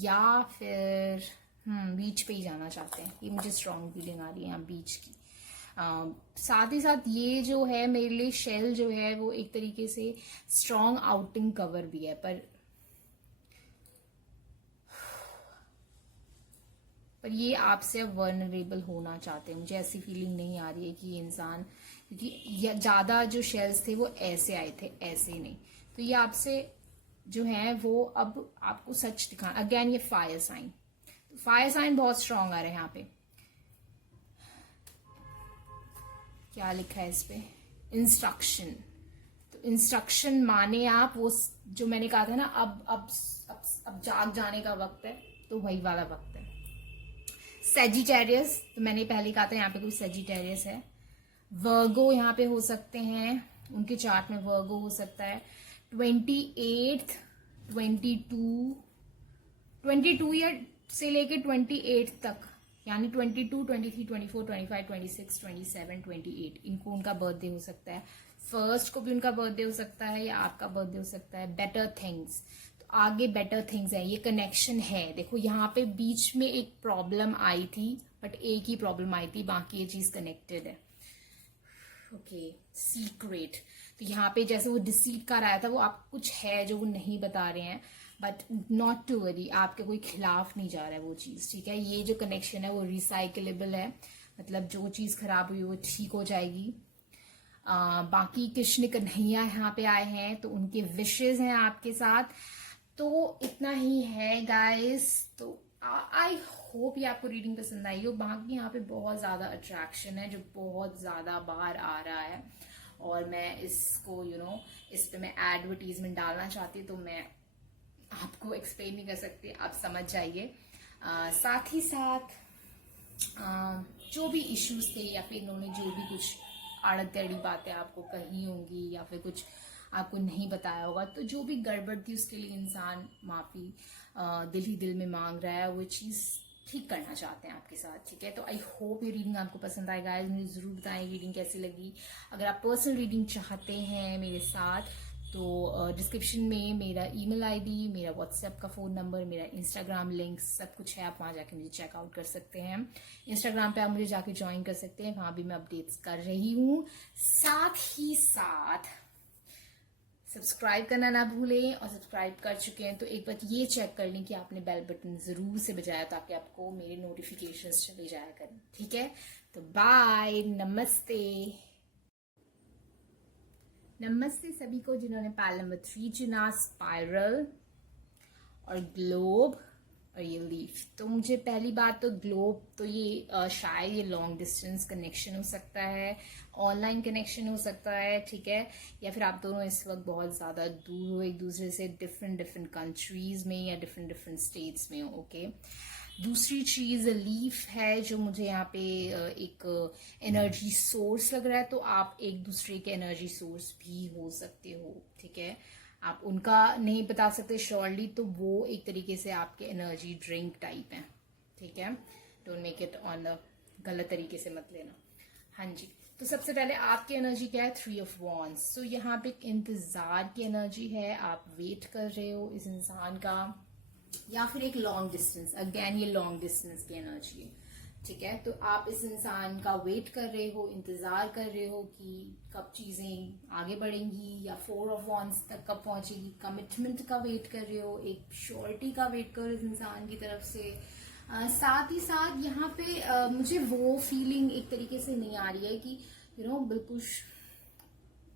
या फिर बीच पे ही जाना चाहते हैं। ये मुझे स्ट्रॉन्ग फीलिंग आ रही है यहाँ बीच की। साथ ही साथ ये जो है मेरे लिए शेल जो है वो एक तरीके से स्ट्रॉन्ग आउटिंग कवर भी है, पर ये आपसे वर्नरेबल होना चाहते हैं। मुझे ऐसी फीलिंग नहीं आ रही है कि ये इंसान, क्योंकि ज्यादा जो शेल्स थे वो ऐसे आए थे, ऐसे नहीं, तो ये आपसे जो है वो अब आपको सच दिखा। अगेन ये फायर साइन, तो फायर साइन बहुत स्ट्रांग आ रहा है यहाँ पे। क्या लिखा है इस पे? इंस्ट्रक्शन। तो इंस्ट्रक्शन माने आप वो जो मैंने कहा था ना, अब जाग जाने का वक्त है, तो वही वाला वक्त है। सेजिटेरियस, तो मैंने पहले कहा था यहाँ पे कोई सेजिटेरियस है। वर्गो यहाँ पे हो सकते हैं, उनके चार्ट में वर्गो हो सकता है। 28, 22 या से लेके 28 तक, यानी 22, 23, 24, 25, 26, 27, 28 इनको उनका बर्थडे हो सकता है। फर्स्ट को भी उनका बर्थडे हो सकता है या आपका बर्थडे हो सकता है। बेटर थिंग्स, तो आगे बेटर थिंग्स है, ये कनेक्शन है। देखो यहाँ पे बीच में एक प्रॉब्लम आई थी, बट एक ही प्रॉब्लम आई थी, बाकी ये चीज कनेक्टेड है, ओके। सीक्रेट, तो यहाँ पे जैसे वो डिसीट कर आया था, वो आप कुछ है जो वो नहीं बता रहे हैं, बट नॉट टू वरी, आपके कोई खिलाफ नहीं जा रहा है वो चीज, ठीक है। ये जो कनेक्शन है वो रिसाइकलेबल है, मतलब जो चीज खराब हुई वो ठीक हो जाएगी। बाकी कृष्ण कन्हैया यहाँ पे आए हैं, तो उनके विशेष हैं आपके साथ। तो इतना ही है गाइस। तो आई होप ये आपको रीडिंग पसंद आई हो। बाकी यहाँ पे बहुत ज्यादा अट्रैक्शन है जो बहुत ज्यादा बाहर आ रहा है, और मैं इसको इस पे मैं एडवर्टीजमेंट डालना चाहती हूँ, तो मैं आपको एक्सप्लेन नहीं कर सकती, आप समझ जाइए। साथ ही साथ जो भी इश्यूज थे या फिर इन्होंने जो भी कुछ आड़त टेढ़ी बातें आपको कही होंगी या फिर कुछ आपको नहीं बताया होगा, तो जो भी गड़बड़ थी उसके लिए इंसान माफी दिल ही दिल में मांग रहा है, वो चीज ठीक करना चाहते हैं आपके साथ, ठीक है। तो आई होप ये रीडिंग आपको पसंद आएगा। गाइस मुझे जरूर बताएं रीडिंग कैसी लगी। अगर आप पर्सनल रीडिंग चाहते हैं मेरे साथ, तो डिस्क्रिप्शन में मेरा ईमेल आईडी, मेरा व्हाट्सएप का फ़ोन नंबर, मेरा इंस्टाग्राम लिंक सब कुछ है, आप वहाँ जाके मुझे चेकआउट कर सकते हैं। इंस्टाग्राम पे आप मुझे जाके ज्वाइन कर सकते हैं, वहाँ भी मैं अपडेट्स कर रही हूँ। साथ ही साथ सब्सक्राइब करना ना भूलें, और सब्सक्राइब कर चुके हैं तो एक बार ये चेक कर लें कि आपने बेल बटन जरूर से बजाया, ताकि आपको मेरे नोटिफिकेशंस चले जाया करें, ठीक है। तो बाय, नमस्ते। नमस्ते सभी को जिन्होंने पैल नंबर 3 चुना, स्पाइरल और ग्लोब और ये लीफ। तो मुझे पहली बात तो ग्लोब, तो ये शायद ये लॉन्ग डिस्टेंस कनेक्शन हो सकता है, ऑनलाइन कनेक्शन हो सकता है, ठीक है, या फिर आप दोनों इस वक्त बहुत ज़्यादा दूर हो एक दूसरे से, डिफरेंट कंट्रीज में या डिफरेंट स्टेट्स में हो, ओके। दूसरी चीज लीफ है जो मुझे यहाँ पे एक एनर्जी सोर्स लग रहा है, तो आप एक दूसरे के एनर्जी सोर्स भी हो सकते हो, ठीक है। आप उनका नहीं बता सकते श्योरली, तो वो एक तरीके से आपके एनर्जी ड्रिंक टाइप है, ठीक है। Don't make it on the गलत तरीके से मत लेना। हाँ जी, तो सबसे पहले आपकी एनर्जी क्या है, 3 ऑफ वॉन्ड्स। तो यहाँ पे एक इंतजार की एनर्जी है, आप वेट कर रहे हो इस इंसान का, या फिर एक लॉन्ग डिस्टेंस, अगेन ये लॉन्ग डिस्टेंस की एनर्जी है, ठीक है। तो आप इस इंसान का वेट कर रहे हो, इंतजार कर रहे हो कि कब चीजें आगे बढ़ेंगी, या 4 ऑफ वॉन्ड्स तक कब पहुंचेगी। कमिटमेंट का वेट कर रहे हो, एक श्योरिटी का वेट कर रहे हो इस इंसान की तरफ से। साथ ही साथ यहाँ पे मुझे वो फीलिंग एक तरीके से नहीं आ रही है कि बिल्कुल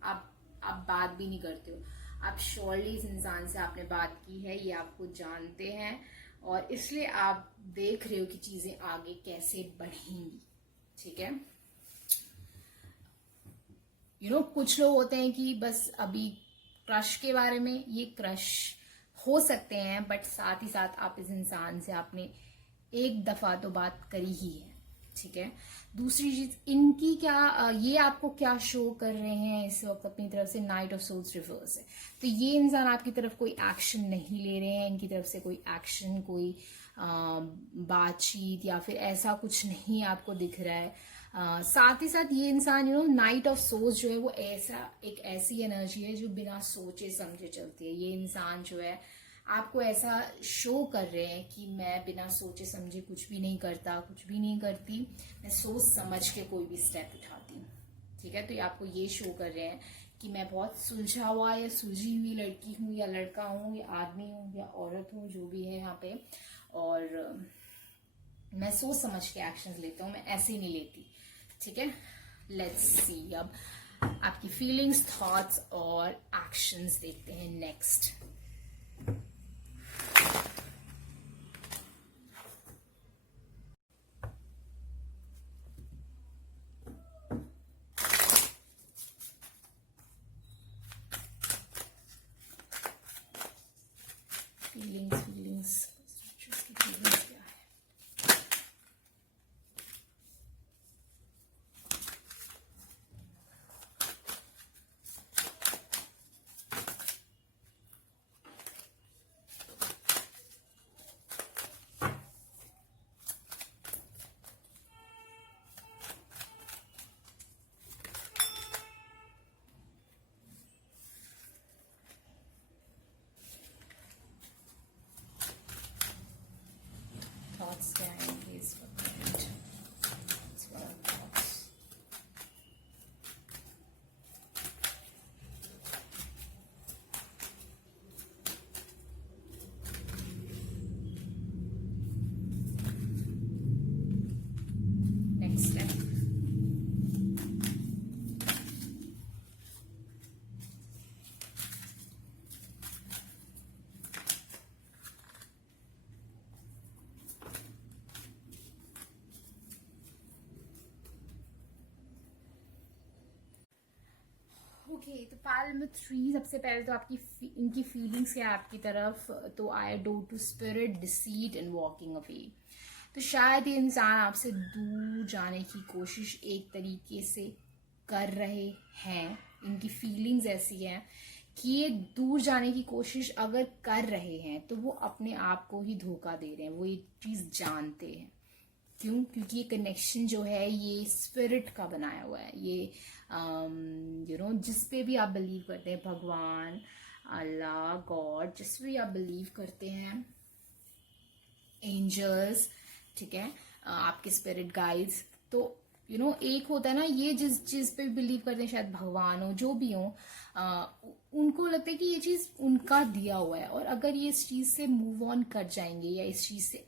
आप बात भी नहीं करते हो, आप श्योरली इस इंसान से आपने बात की है, ये आपको जानते हैं, और इसलिए आप देख रहे हो कि चीजें आगे कैसे बढ़ेंगी, ठीक है। कुछ लोग होते हैं कि बस अभी क्रश के बारे में, ये क्रश हो सकते हैं, बट साथ ही साथ आप इस इंसान से आपने एक दफा तो बात करी ही है, ठीक है। दूसरी चीज, इनकी क्या ये आपको क्या शो कर रहे हैं इस वक्त अपनी तरफ से, नाइट ऑफ सोल्स रिवर्स है, तो ये इंसान आपकी तरफ कोई एक्शन नहीं ले रहे हैं, इनकी तरफ से कोई एक्शन, कोई बातचीत या फिर ऐसा कुछ नहीं आपको दिख रहा है। साथ ही साथ ये इंसान नाइट ऑफ सोल्स जो है वो एक ऐसी एनर्जी है जो बिना सोचे समझे चलती है। ये इंसान जो है आपको ऐसा शो कर रहे हैं कि मैं बिना सोचे समझे कुछ भी नहीं करता, कुछ भी नहीं करती, मैं सोच समझ के कोई भी स्टेप उठाती हूँ, ठीक है। तो ये आपको ये शो कर रहे हैं कि मैं बहुत सुलझा हुआ या सुलझी हुई लड़की हूँ, या लड़का हूँ, या आदमी हूँ, या औरत हूँ, जो भी है यहाँ पे, और मैं सोच समझ के एक्शंस लेता हूँ, मैं ऐसे ही नहीं लेती, ठीक है। लेट्स सी अब आपकी फीलिंग्स, थॉट्स और एक्शंस देखते हैं नेक्स्ट। फीलिंग्स क्या है? ओके, तो पाइल नंबर 3 सबसे पहले तो आपकी इनकी फीलिंग्स क्या है आपकी तरफ, तो I do to spirit deceit and walking away. तो शायद ये इंसान आपसे दूर जाने की कोशिश एक तरीके से कर रहे हैं। इनकी फीलिंग्स ऐसी हैं कि ये दूर जाने की कोशिश अगर कर रहे हैं तो वो अपने आप को ही धोखा दे रहे हैं, वो ये चीज़ जानते हैं। क्यों? क्योंकि ये कनेक्शन जो है ये स्पिरिट का बनाया हुआ है। ये जिस पे भी आप बिलीव करते हैं, भगवान, अल्लाह, गॉड, जिस पे भी आप बिलीव करते हैं, एंजल्स, ठीक है, आपके स्पिरिट गाइड्स, तो एक होता है ना, ये जिस चीज पे बिलीव करते हैं, शायद भगवान हो, जो भी हो, उनको लगता है कि ये चीज उनका दिया हुआ है, और अगर ये इस चीज से मूव ऑन कर जाएंगे या इस चीज से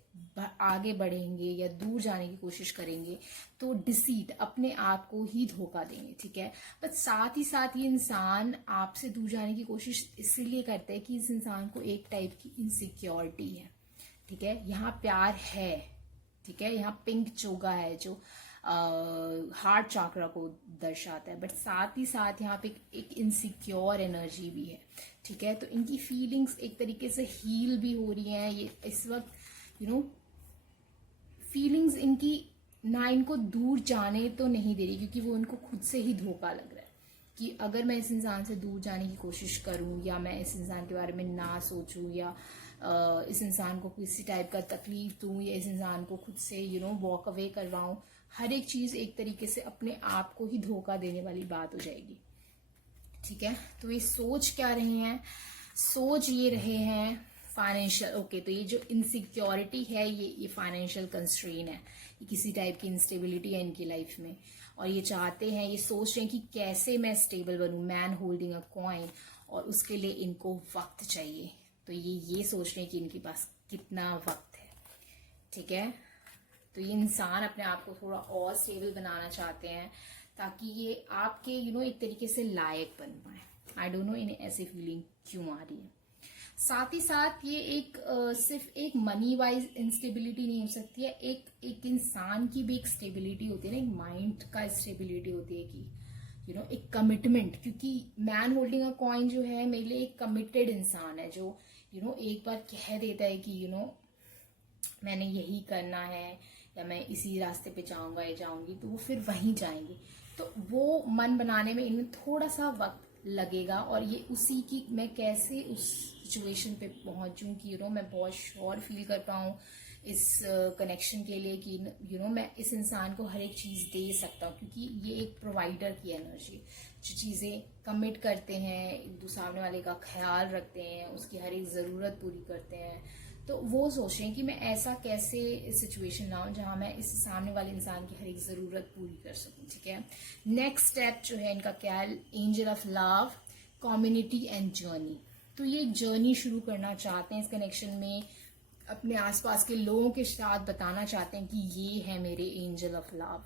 आगे बढ़ेंगे या दूर जाने की कोशिश करेंगे तो डिसीट, अपने आप को ही धोखा देंगे, ठीक है। बट साथ ही साथ ये इंसान आपसे दूर जाने की कोशिश इसीलिए करता है कि इस इंसान को एक टाइप की इनसिक्योरिटी है, ठीक है। यहाँ प्यार है, ठीक है, यहाँ पिंक चोगा है जो हार्ट चाक्रा को दर्शाता है, बट साथ ही साथ यहाँ पे एक इनसिक्योर एनर्जी भी है, ठीक है। तो इनकी फीलिंग्स एक तरीके से हील भी हो रही हैं ये इस वक्त, फीलिंग्स इनकी ना इनको दूर जाने तो नहीं दे रही, क्योंकि वो इनको खुद से ही धोखा लग रहा है कि अगर मैं इस इंसान से दूर जाने की कोशिश करूं या मैं इस इंसान के बारे में ना सोचूं या इस इंसान को किसी टाइप का तकलीफ दूं या इस इंसान को खुद से वॉक अवे करवाऊं, हर एक चीज एक तरीके से अपने आप को ही धोखा देने वाली बात हो जाएगी, ठीक है। तो ये सोच क्या रहे हैं? सोच ये रहे हैं फाइनेंशियल, ओके, तो ये जो इनसिक्योरिटी है ये फाइनेंशियल कंस्ट्रेन है, ये किसी टाइप की इंस्टेबिलिटी है इनकी लाइफ में, और ये चाहते हैं, ये सोच रहे हैं कि कैसे मैं स्टेबल बनूं, मैन होल्डिंग अ कॉइन, और उसके लिए इनको वक्त चाहिए। तो ये सोच रहे हैं कि इनके पास कितना वक्त है, ठीक है। तो ये इंसान अपने आप को थोड़ा और स्टेबल बनाना चाहते हैं ताकि ये आपके एक तरीके से लायक बन पाए। आई डोंट नो इन्हें ऐसी फीलिंग क्यों आ रही है। साथ ही साथ ये एक सिर्फ एक मनी वाइज इंस्टेबिलिटी नहीं हो सकती है, एक इंसान की भी एक स्टेबिलिटी होती है ना, एक माइंड का स्टेबिलिटी होती है कि एक कमिटमेंट, क्योंकि मैन होल्डिंग अ कॉइन जो है मेरे लिए एक कमिटेड इंसान है जो एक बार कह देता है कि मैंने यही करना है या मैं इसी रास्ते पे जाऊंगा या जाऊंगी, तो वो फिर वहीं जाएंगे। तो वो मन बनाने में इनमें थोड़ा सा वक्त लगेगा, और ये उसी की मैं कैसे उस सिचुएशन पे पहुंचूं कि मैं बहुत श्योर फील कर पाऊं इस कनेक्शन के लिए कि मैं इस इंसान को हर एक चीज दे सकता हूँ, क्योंकि ये एक प्रोवाइडर की एनर्जी, जो चीजें कमिट करते हैं, सामने वाले का ख्याल रखते हैं, उसकी हर एक जरूरत पूरी करते हैं, तो वो सोच रहे हैं कि मैं ऐसा कैसे सिचुएशन लाऊं जहां मैं इस सामने वाले इंसान की हर एक जरूरत पूरी कर सकूं, ठीक है। नेक्स्ट स्टेप जो है इनका क्या है? Angel of love, community and journey. तो ये एक जर्नी शुरू करना चाहते हैं इस कनेक्शन में, अपने आसपास के लोगों के साथ बताना चाहते हैं कि ये है मेरे एंजल ऑफ लव,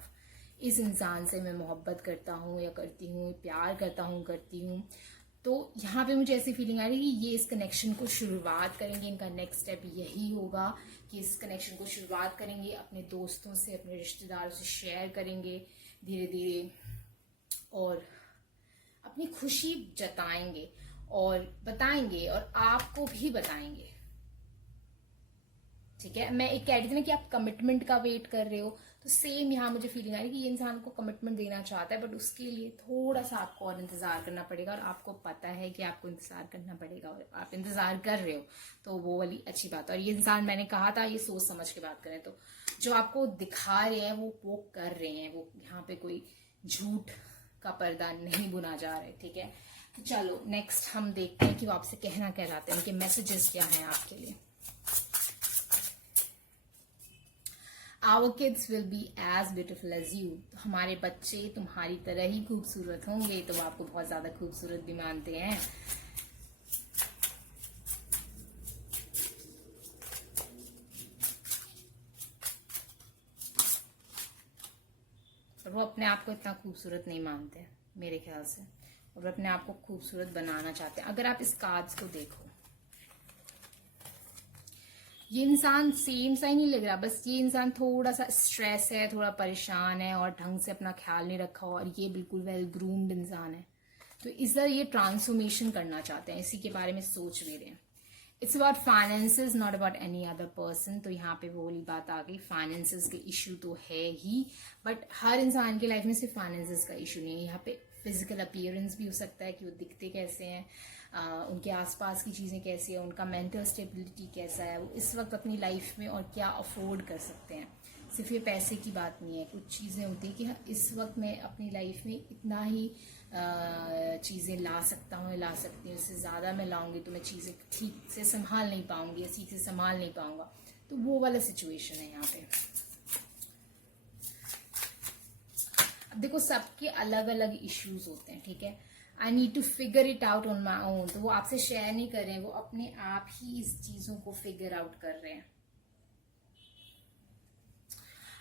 इस इंसान से मैं मोहब्बत करता हूँ या करती हूँ, प्यार करता हूँ, करती हूँ। तो यहाँ पे मुझे ऐसी फीलिंग आ रही है कि ये इस कनेक्शन को शुरुआत करेंगे, इनका नेक्स्ट स्टेप यही होगा कि इस कनेक्शन को शुरुआत करेंगे, अपने दोस्तों से, अपने रिश्तेदारों से शेयर करेंगे धीरे धीरे, और अपनी खुशी जताएंगे और बताएंगे और आपको भी बताएंगे, ठीक है। मैं एक कह रही थी ना कि आप कमिटमेंट का वेट कर रहे हो, तो सेम यहाँ मुझे फीलिंग आ रही है कि ये इंसान को कमिटमेंट देना चाहता है, बट उसके लिए थोड़ा सा आपको और इंतजार करना पड़ेगा, और आपको पता है कि आपको इंतजार करना पड़ेगा और आप इंतजार कर रहे हो, तो वो वाली अच्छी बात है। और ये इंसान, मैंने कहा था, ये सोच समझ के बात करें, तो जो आपको दिखा रहे हैं वो कर रहे हैं, वो यहाँ पे कोई झूठ का पर्दा नहीं बुना जा रहे, ठीक है। तो चलो नेक्स्ट हम देखते हैं कि वो आपसे कहना क्या चाहते हैं, उनके मैसेजेस क्या हैं आपके लिए। Our kids will be as beautiful as you. तो हमारे बच्चे तुम्हारी तरह ही खूबसूरत होंगे, तो वो आपको बहुत ज्यादा खूबसूरत भी मानते हैं। और वो अपने आप को इतना खूबसूरत नहीं मानते मेरे ख्याल से, और वो अपने आप को खूबसूरत बनाना चाहते हैं। अगर आप इस कार्ड्स को देखो, ये इंसान सेम सा ही नहीं लग रहा, बस ये इंसान थोड़ा सा स्ट्रेस है, थोड़ा परेशान है और ढंग से अपना ख्याल नहीं रखा, और ये बिल्कुल वेल ग्रूम्ड इंसान है, तो इस तरह ये ट्रांसफॉर्मेशन करना चाहते हैं, इसी के बारे में सोच भी रहे हैं। It's about finances, not about any other person. तो यहाँ पे वो वाली बात आ गई, फाइनेंसेस के इशू तो है ही, बट हर इंसान की लाइफ में सिर्फ फाइनेंसेस का इशू नहीं है। यहाँ पे फिजिकल अपीयरेंस भी हो सकता है कि वो दिखते कैसे हैं, उनके आसपास की चीज़ें कैसी है, उनका मेंटल स्टेबिलिटी कैसा है, वो इस वक्त अपनी लाइफ में और क्या अफोर्ड कर सकते हैं। सिर्फ ये पैसे की बात नहीं है, कुछ चीज़ें होती हैं कि हाँ, इस वक्त मैं अपनी लाइफ में इतना ही चीज़ें ला सकता हूँ, ला सकती हूँ, इससे ज़्यादा मैं लाऊंगी तो मैं चीज़ें ठीक से संभाल नहीं पाऊंगी या ठीक से संभाल नहीं पाऊंगा। तो वो वाला सिचुएशन है यहाँ पे। अब देखो, सबके अलग अलग इश्यूज होते हैं, ठीक है। I need to figure it out on my own. तो वो आपसे शेयर नहीं कर रहे हैं, वो अपने आप ही इस चीज़ों को फिगर आउट कर रहे हैं।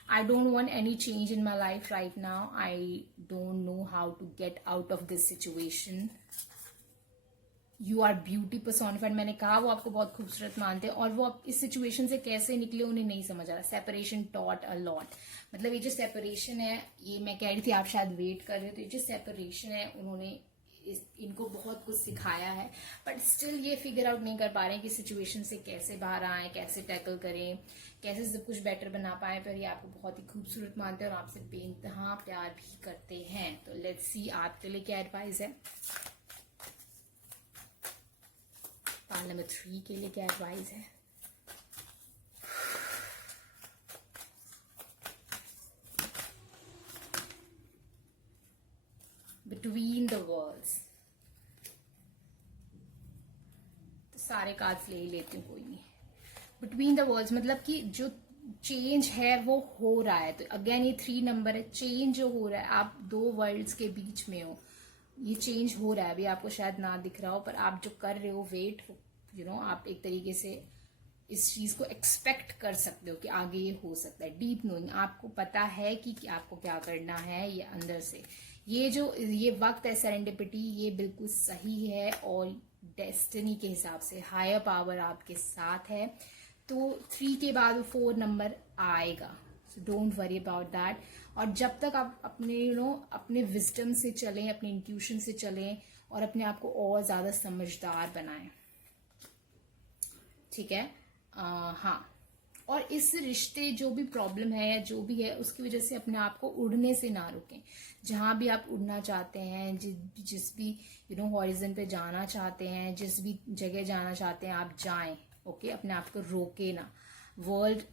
I don't want any change in my life right now. I don't know how to get out of this situation. You are beauty personified. मैंने कहा वो आपको बहुत खूबसूरत मानते हैं, और वो इस सिचुएशन से कैसे निकले उन्हें नहीं समझ आ रहा। Separation taught a lot. मतलब ये जो सेपरेशन है, ये मैं कह रही थी आप शायद वेट कर रहे हो, तो ये जो सेपरेशन है उन्होंने इनको बहुत कुछ सिखाया है, बट स्टिल ये फिगर आउट नहीं कर पा रहे हैं कि सिचुएशन से कैसे बाहर आए, कैसे टैकल करें, कैसे सब कुछ बेटर बना पाए। पर ये आपको बहुत ही खूबसूरत मानते हैं और आपसे बेइंतहा प्यार भी करते हैं। तो लेट्स सी आपके लिए क्या एडवाइस है। पार्ट नंबर 3 के लिए क्या एडवाइस है। Between the worlds. तो सारे कार्ड्स ले ही लेती हूँ, कोई नहीं। बिटवीन द वर्ल्ड्स मतलब कि जो चेंज है वो हो रहा है। तो अगेन ये 3 नंबर है, चेंज जो हो रहा है, आप 2 वर्ल्ड्स के बीच में हो, ये चेंज हो रहा है। अभी आपको शायद ना दिख रहा हो, पर आप जो कर रहे हो वेट, आप एक तरीके से इस चीज को एक्सपेक्ट कर सकते हो कि आगे ये हो सकता है। डीप नोइंग, आपको पता है कि आपको क्या करना है, ये अंदर से ये वक्त है सेरेंडिपिटी, ये बिल्कुल सही है और डेस्टिनी के हिसाब से हायर पावर आपके साथ है। तो 3 के बाद 4 नंबर आएगा, so don't worry about that. और जब तक आप अपने अपने विजडम से चलें, अपने इंट्यूशन से चलें और अपने आप को और ज्यादा समझदार बनाएं, ठीक है। हाँ, और इस रिश्ते जो भी प्रॉब्लम है या जो भी है, उसकी वजह से अपने आप को उड़ने से ना रोकें। जहां भी आप उड़ना चाहते हैं, जिस भी हॉरिजन पे जाना चाहते हैं, जिस भी जगह जाना चाहते हैं, आप जाएं, ओके। अपने आप को रोके ना। वर्ल्ड,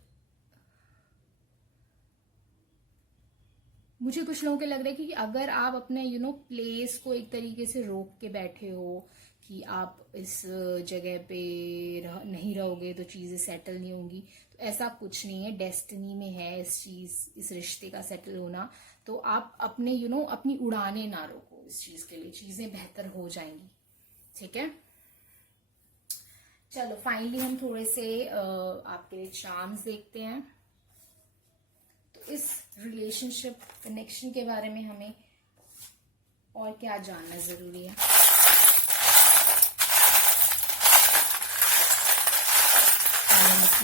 मुझे कुछ लोगों के लग रहा है कि अगर आप अपने प्लेस को एक तरीके से रोक के बैठे हो कि आप इस जगह पे नहीं रहोगे तो चीजें सेटल नहीं होंगी, तो ऐसा कुछ नहीं है। डेस्टिनी में है इस रिश्ते का सेटल होना। तो आप अपने अपनी उड़ाने ना रोको इस चीज के लिए, चीजें बेहतर हो जाएंगी, ठीक है। चलो फाइनली हम थोड़े से आपके लिए चार्म्स देखते हैं। तो इस रिलेशनशिप कनेक्शन के बारे में हमें और क्या जानना जरूरी है।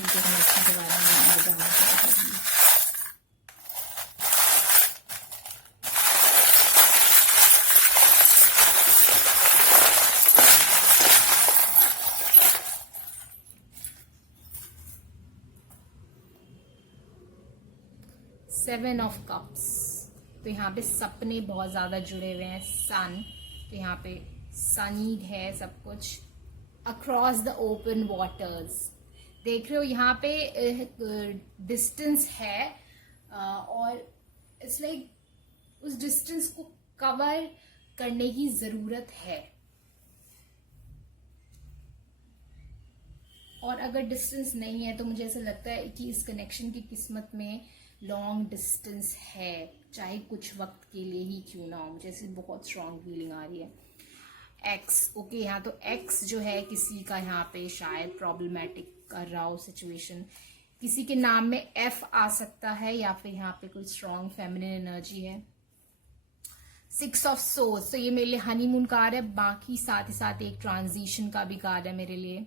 के कनेक्शन के बारे में और जानना चाहती हूँ। Seven of cups. तो यहाँ पे सपने बहुत ज्यादा जुड़े हुए हैं। सन, तो यहाँ पे सनी है सब कुछ। अक्रॉस द ओपन वाटर्स, देख रहे हो यहाँ पे डिस्टेंस है, और इट्स लाइक उस डिस्टेंस को कवर करने की जरूरत है। और अगर डिस्टेंस नहीं है तो मुझे ऐसा लगता है कि इस कनेक्शन की किस्मत में लॉन्ग डिस्टेंस है, चाहे कुछ वक्त के लिए ही क्यों ना हो। मुझे ऐसी बहुत स्ट्रॉन्ग फीलिंग आ रही है। एक्स, ओके, यहाँ तो एक्स जो है किसी का यहाँ पे शायद प्रॉब्लमेटिक कर रहा हो सिचुएशन। किसी के नाम में एफ आ सकता है, या फिर यहाँ पे कोई स्ट्रॉन्ग फेमिनिन एनर्जी है। 6 ऑफ सोर्स, तो ये मेरे लिए हनीमून कार्ड है, बाकी साथ ही साथ एक ट्रांजिशन का भी कार्ड है मेरे लिए।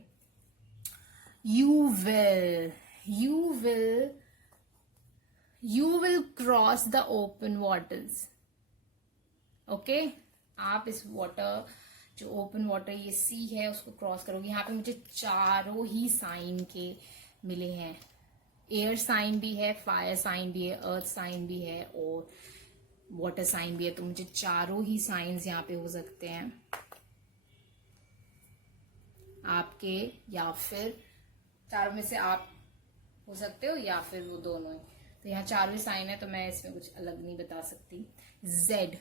you will cross the open waters, okay. आप इस वाटर, जो ओपन वाटर ये सी है, उसको क्रॉस करोगे। यहाँ पे मुझे चारों ही साइन के मिले हैं। एयर साइन भी है, फायर साइन भी है, अर्थ साइन भी है और वाटर साइन भी है। तो मुझे चारों ही साइंस यहाँ पे हो सकते हैं आपके, या फिर चारों में से आप हो सकते हो या फिर वो दोनों ही। तो यहाँ चारों ही साइन है, तो मैं इसमें कुछ अलग नहीं बता सकती। जेड,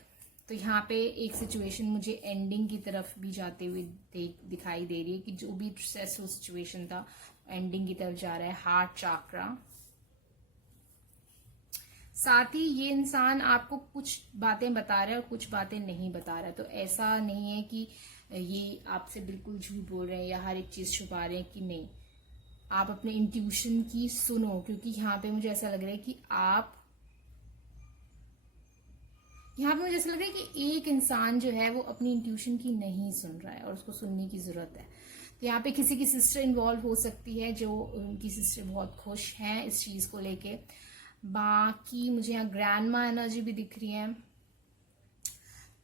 तो यहाँ पे एक सिचुएशन मुझे एंडिंग की तरफ भी जाते हुए दिखाई दे रही है कि जो भी स्ट्रेसफुल सिचुएशन था एंडिंग की तरफ जा रहा है। हार्ट चाक्रा, साथ ही ये इंसान आपको कुछ बातें बता रहा है और कुछ बातें नहीं बता रहा है। तो ऐसा नहीं है कि ये आपसे बिल्कुल झूठ बोल रहे हैं या हर एक चीज छुपा रहे हैं, कि नहीं। आप अपने इंट्यूशन की सुनो, क्योंकि यहाँ पे मुझे ऐसा लग रहा है कि यहाँ पे मुझे ऐसा लग रहा है कि एक इंसान जो है वो अपनी इंट्यूशन की नहीं सुन रहा है और उसको सुनने की जरूरत है। तो यहाँ पे किसी की सिस्टर इन्वॉल्व हो सकती है, जो उनकी सिस्टर बहुत खुश है इस चीज को लेके। बाकी मुझे यहाँ ग्रैंड माँ एनर्जी भी दिख रही है,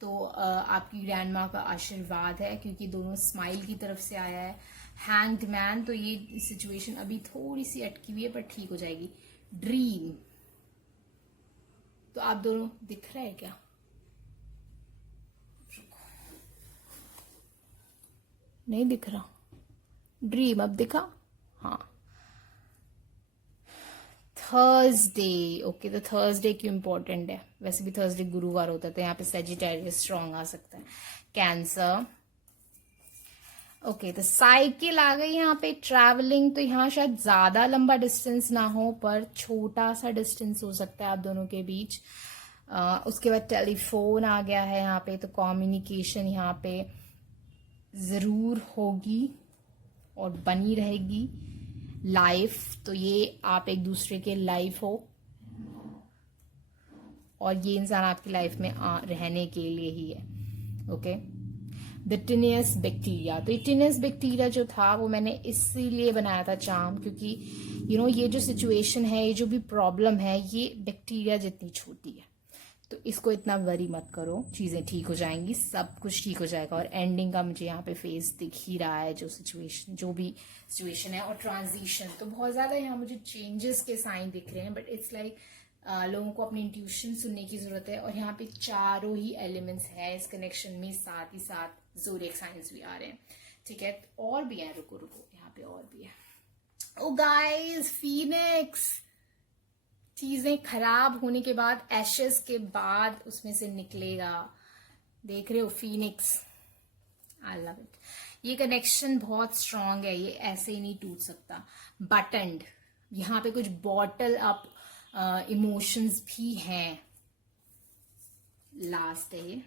तो आपकी ग्रैंड माँ का आशीर्वाद है, क्योंकि दोनों स्माइल की तरफ से आया है। हैंग्ड मैन, तो ये सिचुएशन अभी थोड़ी सी अटकी हुई है पर ठीक हो जाएगी। ड्रीम, तो आप दोनों दिख रहे हैं क्या? नहीं दिख रहा। ड्रीम अब दिखा? हाँ। थर्सडे, ओके, तो थर्सडे क्यों इंपॉर्टेंट है? वैसे भी थर्सडे गुरुवार होता है, तो यहाँ पे सेजिटेरियस स्ट्रांग आ सकता है। कैंसर, ओके, तो साइकिल आ गई यहाँ पे। ट्रैवलिंग, तो यहाँ शायद ज्यादा लंबा डिस्टेंस ना हो पर छोटा सा डिस्टेंस हो सकता है आप दोनों के बीच। उसके बाद टेलीफोन आ गया है यहाँ पे, तो कम्युनिकेशन यहाँ पे जरूर होगी और बनी रहेगी। लाइफ, तो ये आप एक दूसरे के लाइफ हो और ये इंसान आपकी लाइफ में रहने के लिए ही है। ओके, द टिनियस बैक्टीरिया, तो टिनियस बैक्टीरिया जो था वो मैंने इसीलिए बनाया था चार्म, क्योंकि ये जो सिचुएशन है, ये जो भी प्रॉब्लम है, ये बैक्टीरिया जितनी छोटी है। तो इसको इतना वरी मत करो, चीजें ठीक हो जाएंगी, सब कुछ ठीक हो जाएगा। और एंडिंग का मुझे यहाँ पे फेस दिख ही रहा है, जो भी सिचुएशन है। और ट्रांजिशन, तो बहुत ज्यादा यहाँ मुझे चेंजेस के साइन दिख रहे हैं, बट इट्स लाइक लोगों को अपनी इंट्यूशन सुनने की जरूरत है। और यहाँ पे चारों ही एलिमेंट्स है इस कनेक्शन में, साथ ही साथ ज़ोडिएक साइंस भी आ रहे हैं। ठीक है, और भी है, रुको यहाँ पे और भी है। ओ गाइस, फीनिक्स, चीजें खराब होने के बाद, एशेस के बाद उसमें से निकलेगा। देख रहे हो, फीनिक्स, आई लव इट। ये कनेक्शन बहुत स्ट्रांग है, ये ऐसे ही नहीं टूट सकता। बटन्ड, यहाँ पे कुछ बॉटल अप इमोशंस भी हैं। लास्ट है ये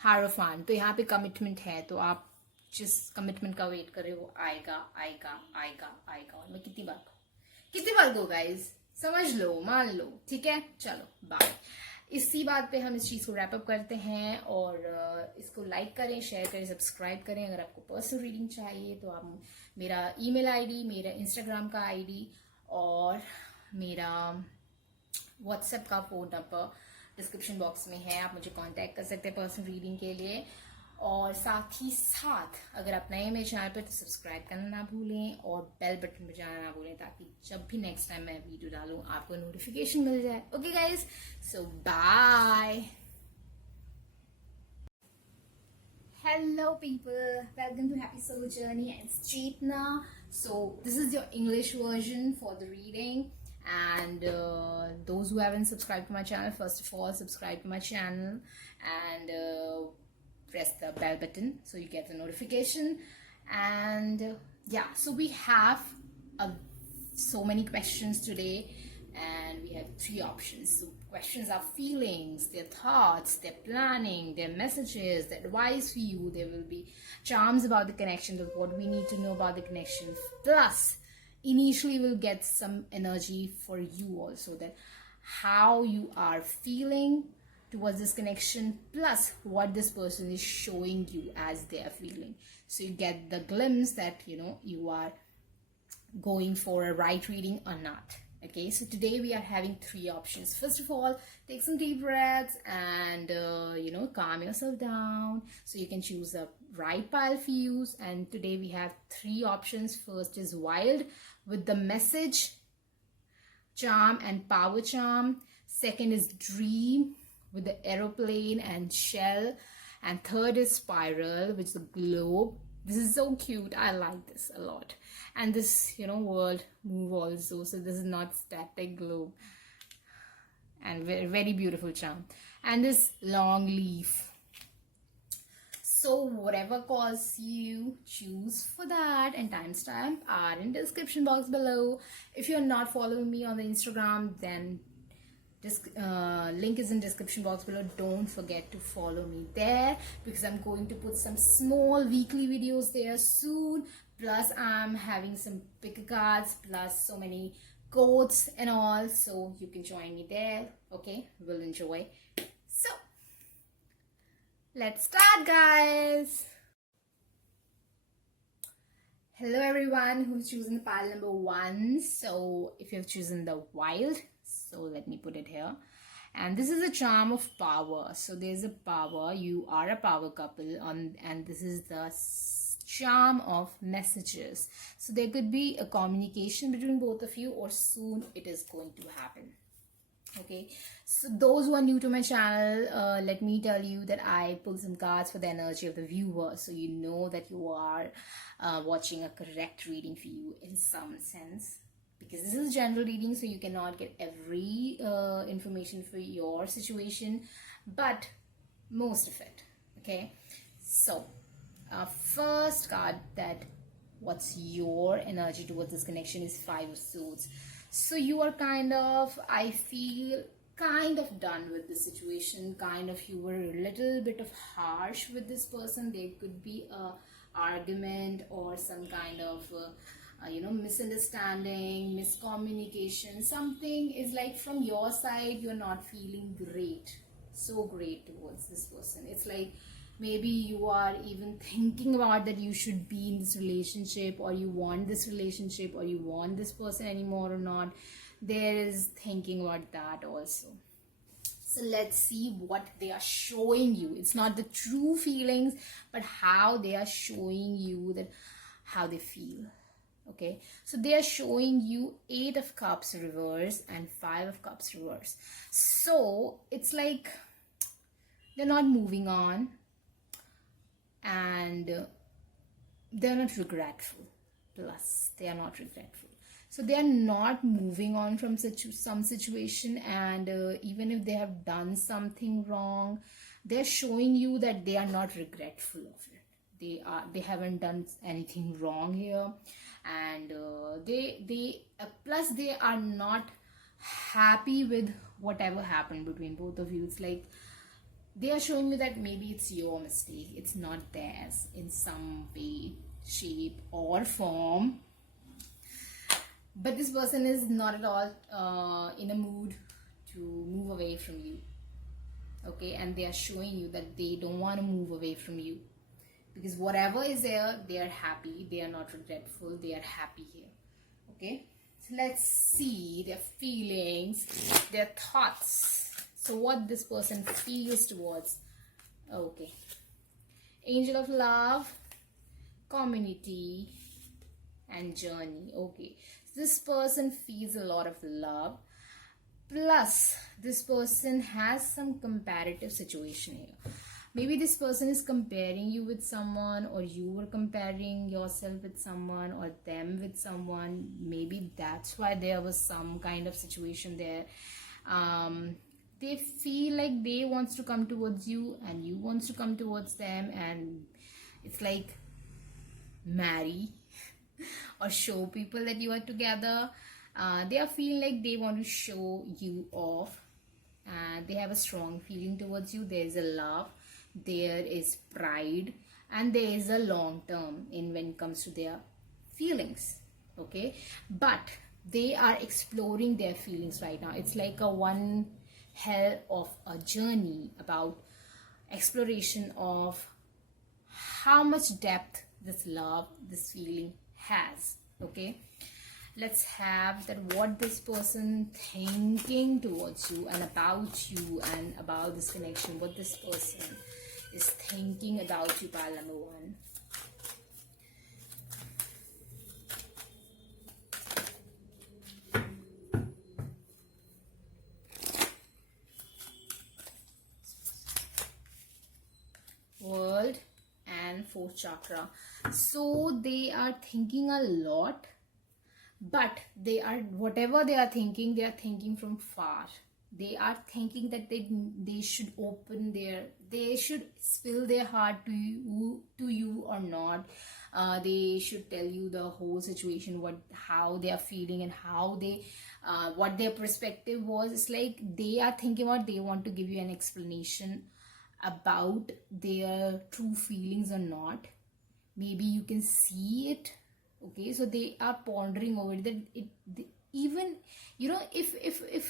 हारोफान, तो यहाँ पे कमिटमेंट है, तो आप जिस कमिटमेंट का वेट कर रहे हो वो आएगा आएगा आएगा आएगा। और मैं कितनी बार दो गाइज, समझ लो, मान लो, ठीक है। चलो बाय। इसी बात पे हम इस चीज को रैप अप करते हैं, और इसको लाइक करें, शेयर करें, सब्सक्राइब करें। अगर आपको पर्सनल रीडिंग चाहिए तो आप मेरा ईमेल आईडी, मेरा इंस्टाग्राम का आईडी और मेरा व्हाट्सएप का फोन नंबर डिस्क्रिप्शन बॉक्स में है, आप मुझे कांटेक्ट कर सकते हैं पर्सनल रीडिंग के लिए। और साथ ही साथ अगर आप नए मेरे चैनल पर तो सब्सक्राइब करना ना भूलें और बेल बटन बजाना ना भूलें, ताकि जब भी नेक्स्ट टाइम मैं वीडियो डालूं आपको नोटिफिकेशन मिल जाए। Okay guys, so bye. Hello people, welcome to Happy Soul Journey. It's Chetna. So this is your English version for the reading, and those who haven't subscribed to my channel, first of all subscribe to my channel and press the bell button so you get the notification. And yeah, so we have so many questions today, and we have 3 options. So questions are feelings, their thoughts, their planning, their messages, their advice for you. There will be charms about the connection, of what we need to know about the connection. Plus, initially we'll get some energy for you also, that how you are feeling towards this connection, plus what this person is showing you as they are feeling. So you get the glimpse that you are going for a right reading or not. Okay, so today we are having three options. First of all, take some deep breaths and calm yourself down so you can choose the right pile for you. And today we have three options. First is wild with the message, charm and power charm. Second is dream with the aeroplane and shell. And third is spiral, which is the globe. This is so cute. I like this a lot. And this, world move also. So this is not static globe. And very, very beautiful charm. And this long leaf. So whatever calls you, choose for that, and timestamp are in description box below. If you're not following me on the Instagram, then link is in description box below. Don't forget to follow me there because I'm going to put some small weekly videos there soon. Plus I'm having some pick cards plus so many quotes and all, so you can join me there. Okay, we'll enjoy. So let's start, guys. Hello everyone who's chosen the pile number 1. So if you've chosen the wild, so let me put it here. And this is a charm of power. So there's a power. You are a power couple and this is the charm of messages. So there could be a communication between both of you, or soon it is going to happen. Okay, so those who are new to my channel, let me tell you that I pull some cards for the energy of the viewer, so you know that you are watching a correct reading for you in some sense, because this is general reading, so you cannot get every information for your situation, but most of it. Okay, so first card that what's your energy towards this connection is 5 of Swords. So you are I feel kind of done with the situation. You were a little bit of harsh with this person. There could be a argument or some kind of misunderstanding, miscommunication. Something is like from your side you're not feeling so great towards this person. It's like maybe you are even thinking about that you should be in this relationship, or you want this relationship, or you want this person anymore or not. There is thinking about that also. So let's see what they are showing you. It's not the true feelings, but how they are showing you that how they feel. Okay, so they are showing you 8 of Cups reverse and 5 of Cups reverse. So it's like they're not moving on, and they're not regretful. Plus they are not regretful, so they are not moving on from some situation. And even if they have done something wrong, they're showing you that they are not regretful of it. They haven't done anything wrong here, and plus they are not happy with whatever happened between both of you. It's like they are showing me that maybe it's your mistake, it's not theirs in some way, shape or form. But this person is not at all in a mood to move away from you. Okay, and they are showing you that they don't want to move away from you, because whatever is there, they are happy, they are not regretful, they are happy here. Okay, so let's see their feelings, their thoughts. So what this person feels towards. Okay, Angel of Love, Community and Journey. Okay, so this person feels a lot of love, plus this person has some comparative situation here. Maybe this person is comparing you with someone, or you were comparing yourself with someone, or them with someone. Maybe that's why there was some kind of situation there. They feel like they wants to come towards you and you wants to come towards them, and it's like marry or show people that you are together. They are feeling like they want to show you off, and they have a strong feeling towards you. There is a love, there is pride, and there is a long term in when it comes to their feelings. Okay, but they are exploring their feelings right now. It's like a one hell of a journey about exploration of how much depth this love, this feeling has. Okay, Let's have that what this person thinking towards you and about you and about this connection. What this person is thinking about you, pile number one. World and fourth chakra. So they are thinking a lot, but they are, whatever they are thinking from far. They are thinking that they should open their, they should spill their heart to you or not. They should tell you the whole situation, how they are feeling and how they what their perspective was. It's like they are thinking about, they want to give you an explanation about their true feelings or not. Maybe you can see it. Okay, so they are pondering over it, that even, you know, if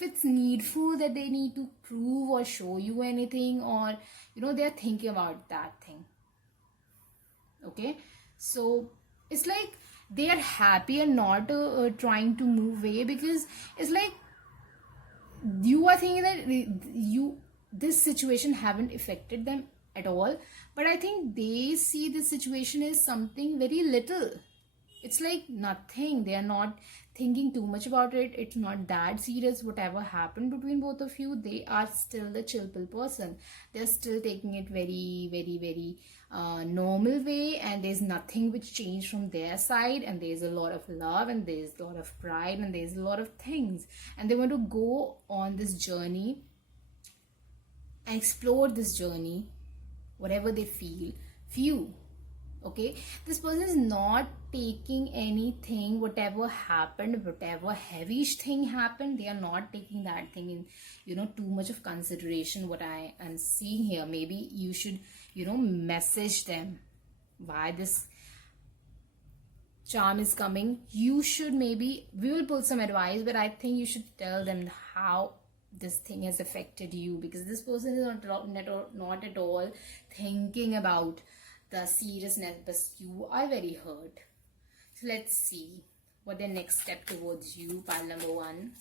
it's needful that they need to prove or show you anything, or you know, they are thinking about that thing. Okay, so it's like they are happy and not trying to move away, because it's like you are thinking that this situation haven't affected them at all, but I think they see this situation as something very little. It's like nothing. They are not thinking too much about it. It's not that serious. Whatever happened between both of you, they are still the chill pill person. They're still taking it very, very, very normal way, and there's nothing which changed from their side, and there's a lot of love, and there's a lot of pride, and there's a lot of things, and they want to go on this journey and explore this journey, whatever they feel. Few. Okay, this person is not taking anything, whatever happened, whatever heavy thing happened, they are not taking that thing in, you know, too much of consideration. What I am seeing here, maybe you should, you know, message them why this charm is coming. You should, maybe we will pull some advice, but I think you should tell them how this thing has affected you, because this person is not at all thinking about the seriousness, but you are very hurt. So let's see what their next step towards you, pile number one.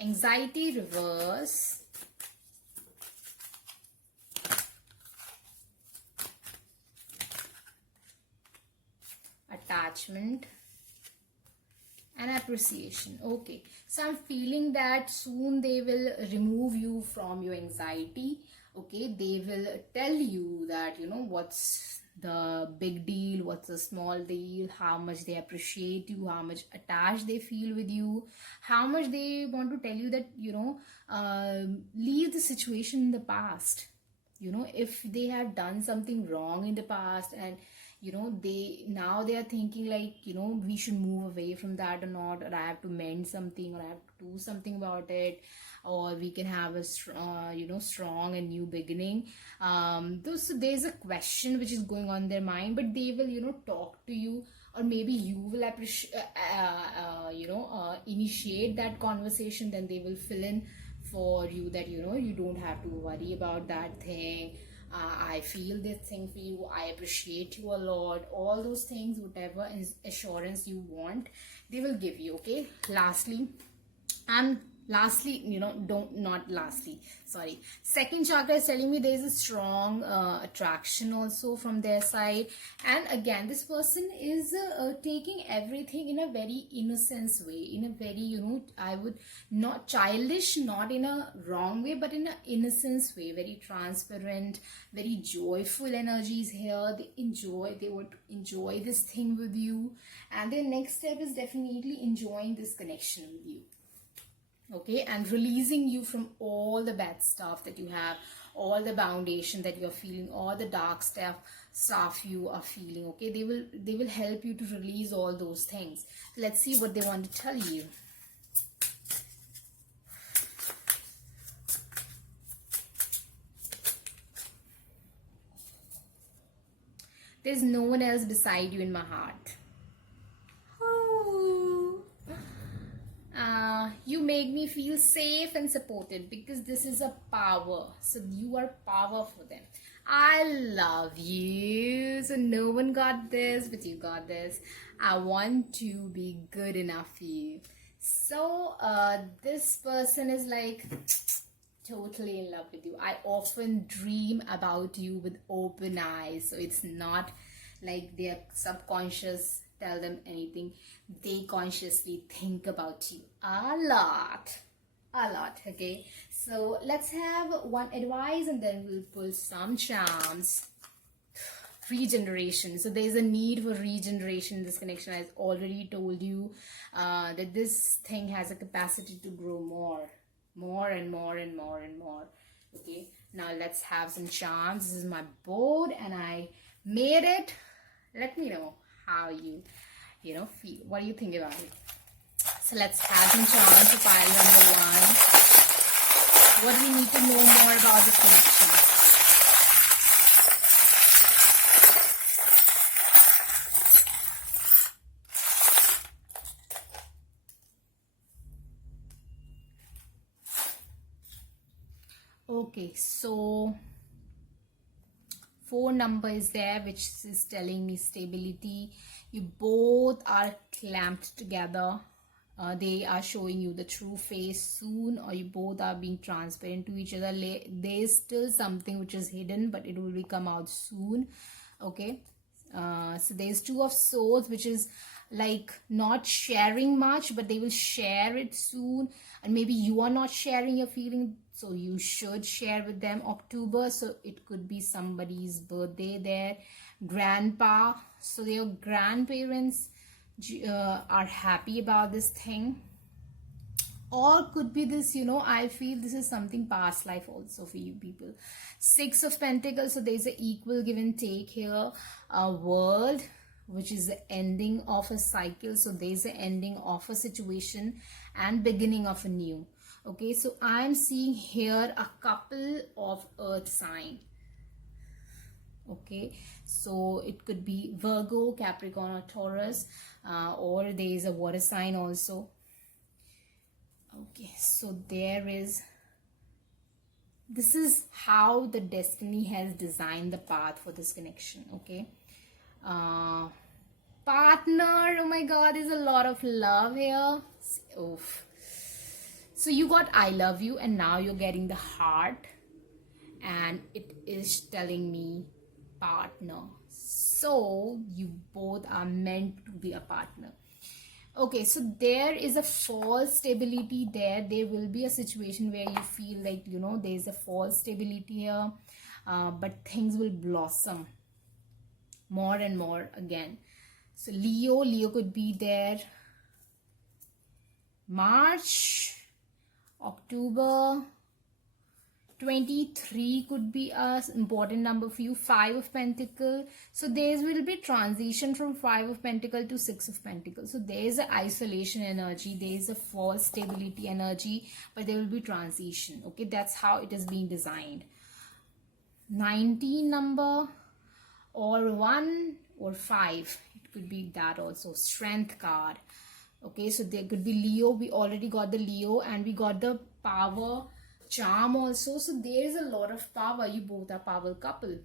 Anxiety reverse. Attachment and appreciation. Okay, so I'm feeling that soon they will remove you from your anxiety. Okay, they will tell you that, you know, what's the big deal, what's the small deal, how much they appreciate you, how much attached they feel with you, how much they want to tell you that, you know, leave the situation in the past. You know, if they have done something wrong in the past, and you know, they are thinking like, you know, we should move away from that or not, or I have to mend something, or I have to do something about it, or we can have a you know, strong and new beginning. So there's a question which is going on in their mind, but they will, you know, talk to you, or maybe you will appreciate you know, initiate that conversation. Then they will fill in for you that, you know, you don't have to worry about that thing. I feel this thing for you, I appreciate you a lot, all those things, whatever assurance you want, they will give you. Okay, lastly, you know, sorry, second chakra is telling me there is a strong attraction also from their side. And again, this person is taking everything in a very innocent way, in a very, you know, I would not childish, not in a wrong way, but in an innocent way, very transparent, very joyful energies here. They want to enjoy this thing with you, and their next step is definitely enjoying this connection with you. Okay, and releasing you from all the bad stuff that you have, all the foundation that you're feeling, all the dark stuff you are feeling. Okay, they will help you to release all those things. Let's see what they want to tell you. There's no one else beside you in my heart. You make me feel safe and supported because this is a power. So you are power for them. I love you. So no one got this, but you got this. I want to be good enough for you. So this person is like totally in love with you. I often dream about you with open eyes. So it's not like their subconscious tell them anything. They consciously think about you a lot. Okay, so let's have one advice and then we'll pull some charms. Regeneration. So there's a need for regeneration in this connection. I've already told you that this thing has a capacity to grow more and more. Okay, now let's have some charms. This is my board and I made it. Let me know how you feel. What do you think about it? So let's have some charms for pile number 1. What do we need to know more about this connection? Okay, so 4 number is there, which is telling me stability. You both are clamped together. They are showing you the true face soon, or you both are being transparent to each other. There is still something which is hidden, but it will come out soon. Okay, so there's 2 of swords, which is like not sharing much, but they will share it soon. And maybe you are not sharing your feeling, so you should share with them. October, so it could be somebody's birthday there. Grandpa, so your grandparents are happy about this thing. Or could be this, I feel this is something past life also for you people. 6 of Pentacles, so there's an equal give and take here. A world, which is the ending of a cycle. So there's the ending of a situation and beginning of a new. Okay, so I'm seeing here a couple of earth sign. Okay, so it could be Virgo, Capricorn or Taurus, or there is a water sign also. Okay, so this is how the destiny has designed the path for this connection. Okay, partner, oh my god, there's a lot of love here. Oof. So you got I love you, and now you're getting the heart, and it is telling me partner. So you both are meant to be a partner. Okay, so there is a false stability there. There will be a situation where you feel like, there's a false stability here, but things will blossom more and more again. So Leo could be there. March, October 23 could be a important number for you. 5 of Pentacles. So there will be transition from 5 of Pentacles to 6 of Pentacles. So there is an isolation energy. There is a false stability energy, but there will be transition. Okay, that's how it is being designed. 19 number or 1 or 5. It could be that also. Strength card. Okay, so there could be Leo. We already got the Leo and we got the power charm also. So there is a lot of power. You both are power couple.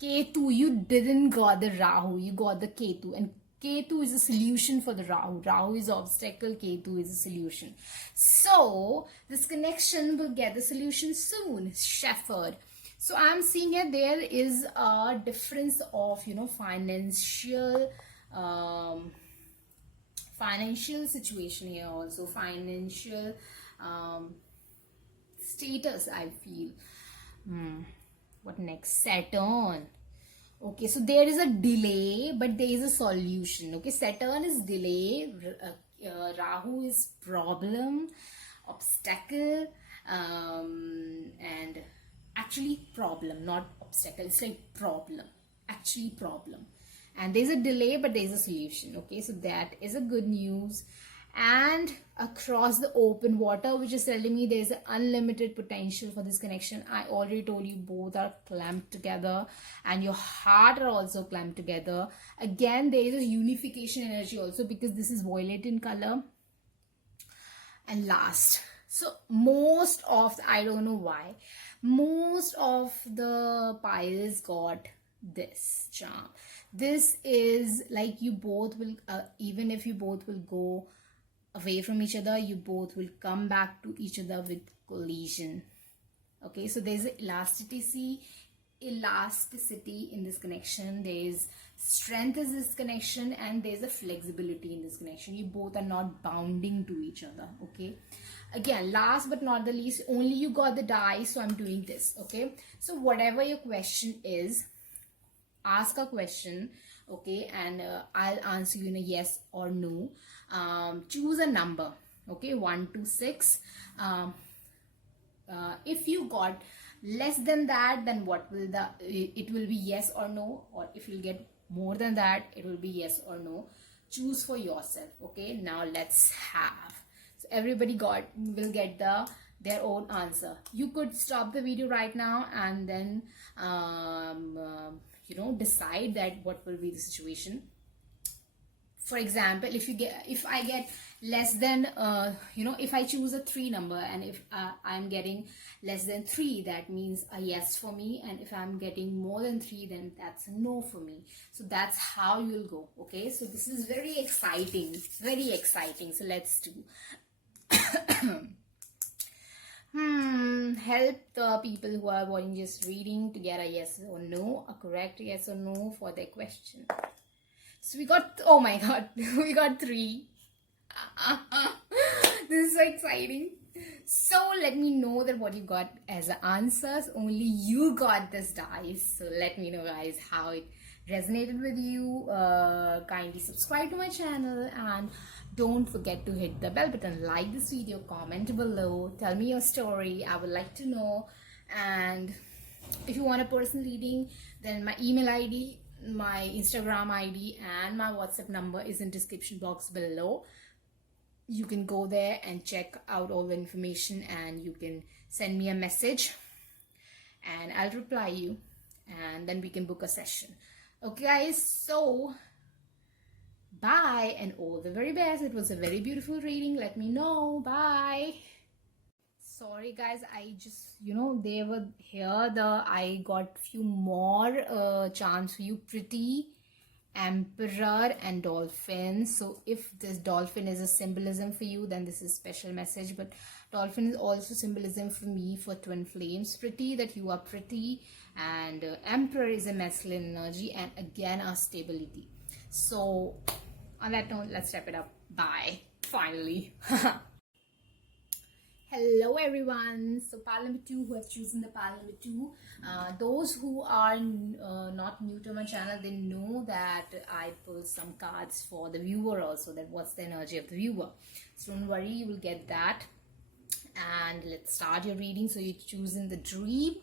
Ketu, you didn't got the Rahu. You got the Ketu. And Ketu is a solution for the Rahu. Rahu is obstacle. Ketu is a solution. So this connection will get the solution soon. Shepherd. So I'm seeing here there is a difference of, financial situation here also. Financial status, I feel. What next? Saturn. Okay, so there is a delay, but there is a solution. Okay, Saturn is delay, Rahu is problem, obstacle, and actually problem, not obstacle. It's like problem, actually problem. And there's a delay, but there's a solution. Okay, so that is a good news. And across the open water, which is telling me there's an unlimited potential for this connection. I already told you both are clamped together and your heart are also clamped together. Again, there is a unification energy also because this is violet in color. And last, so most of I don't know why, most of the piles got this charm. This is like you both will even if you both will go away from each other, you both will come back to each other with collision. Okay, so there's elasticity in this connection, there's strength in this connection, and there's a flexibility in this connection. You both are not bounding to each other. Okay, again, last but not the least, only you got the die, so I'm doing this. Okay, so whatever your question is, ask a question, okay, and I'll answer you in a yes or no. Choose a number, okay, 1 to 6. If you got less than that, then what will it will be yes or no, or if you get more than that, it will be yes or no. Choose for yourself. Okay, now let's have, so everybody will get their own answer. You could stop the video right now and then decide that what will be the situation. For example, if I get less than if I choose a 3 number, and if I'm getting less than 3, that means a yes for me, and if I'm getting more than 3, then that's a no for me. So that's how you'll go. Okay, so this is very exciting, very exciting. So let's do help the people who are watching just reading to get a yes or no, a correct yes or no for their question. So we got, oh my god, we got 3. This is so exciting. So let me know that what you got as answers. Only you got this dice. So let me know, guys, how it resonated with you. Kindly subscribe to my channel and don't forget to hit the bell button. Like this video, comment below, tell me your story. I would like to know. And if you want a personal reading, then my email ID, my Instagram ID, and my WhatsApp number is in description box below. You can go there and check out all the information, and you can send me a message and I'll reply you, and then we can book a session. Okay guys, so bye and all the very best. It was a very beautiful reading. Let me know. Bye. Sorry guys, I just they were here, I got few more charms for you. Pretty, Emperor, and Dolphin. So if this dolphin is a symbolism for you, then this is special message. But dolphin is also symbolism for me for twin flames. Pretty, that you are pretty, and Emperor is a masculine energy, and again a stability. So on that note, let's wrap it up. Bye. Finally. Hello everyone. So pile number 2, who have chosen the pile number 2, those who are not new to my channel, they know that I pull some cards for the viewer also, that what's the energy of the viewer. So don't worry, you will get that. And let's start your reading. So you're choosing the dream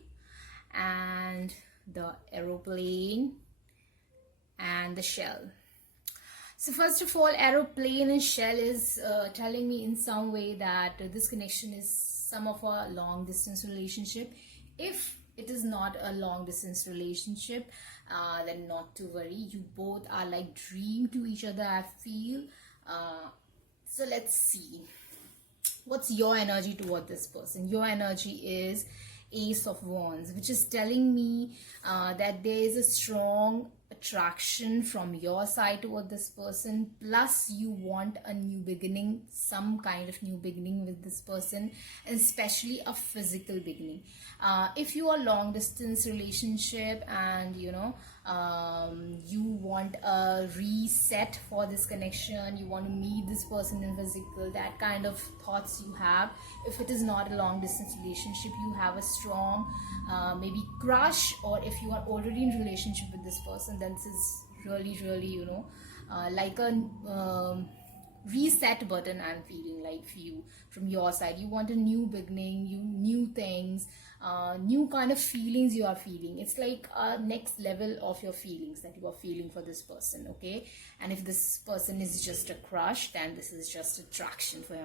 and the aeroplane and the shell. So first of all, aeroplane and shell is telling me in some way that this connection is some of a long distance relationship. If it is not a long distance relationship, then not to worry. You both are like dream to each other, I feel. So let's see. What's your energy toward this person? Your energy is Ace of Wands, which is telling me that there is a strong attraction from your side toward this person, plus you want a new beginning, some kind of new beginning with this person, and especially a physical beginning. If you are long distance relationship and you want a reset for this connection, you want to meet this person in physical, that kind of thoughts you have. If it is not a long distance relationship, you have a strong maybe crush, or if you are already in relationship with this person, then this is really like a reset button. I'm feeling like for you from your side. You want a new beginning, new things, new kind of feelings you are feeling. It's like a next level of your feelings that you are feeling for this person. Okay, and if this person is just a crush, then this is just attraction for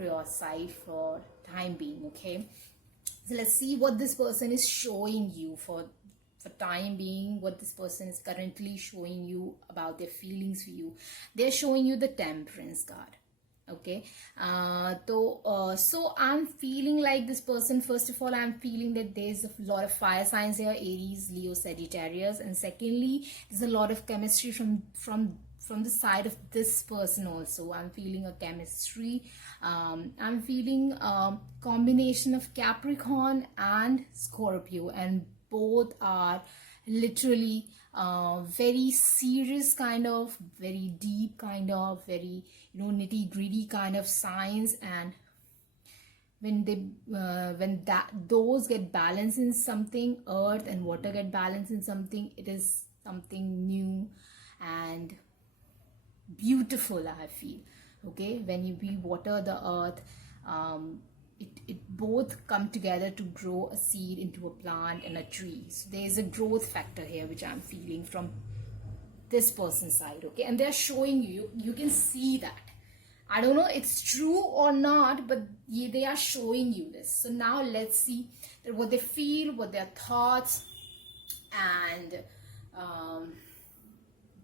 your side for time being. Okay, so let's see what this person is showing you for time being, what this person is currently showing you about their feelings for you. They're showing you the Temperance card. Okay. So I'm feeling like this person, first of all, I'm feeling that there's a lot of fire signs here: Aries, Leo, Sagittarius. And secondly, there's a lot of chemistry from the side of this person also. I'm feeling a chemistry. I'm feeling a combination of Capricorn and Scorpio, and both are literally very serious kind of, very deep kind of, very, nitty gritty kind of signs. And when that those get balanced in something, earth and water get balanced in something, it is something new and beautiful, I feel. Okay, when we water the earth, it both come together to grow a seed into a plant and a tree. So there's a growth factor here which I'm feeling from this person's side. Okay, and they're showing you can see that. I don't know it's true or not, but they are showing you this. So now let's see what they feel, what their thoughts, and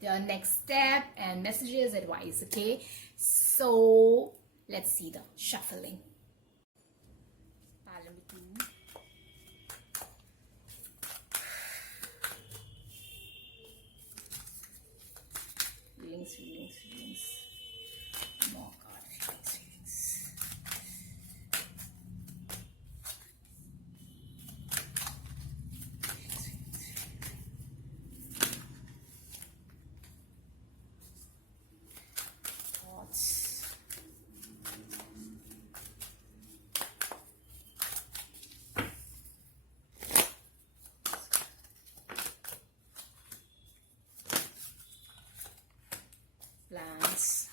the next step and messages, advice. Okay, so let's see the shuffling. Pile number 2. Feelings. More card, feelings. Thoughts. Plans.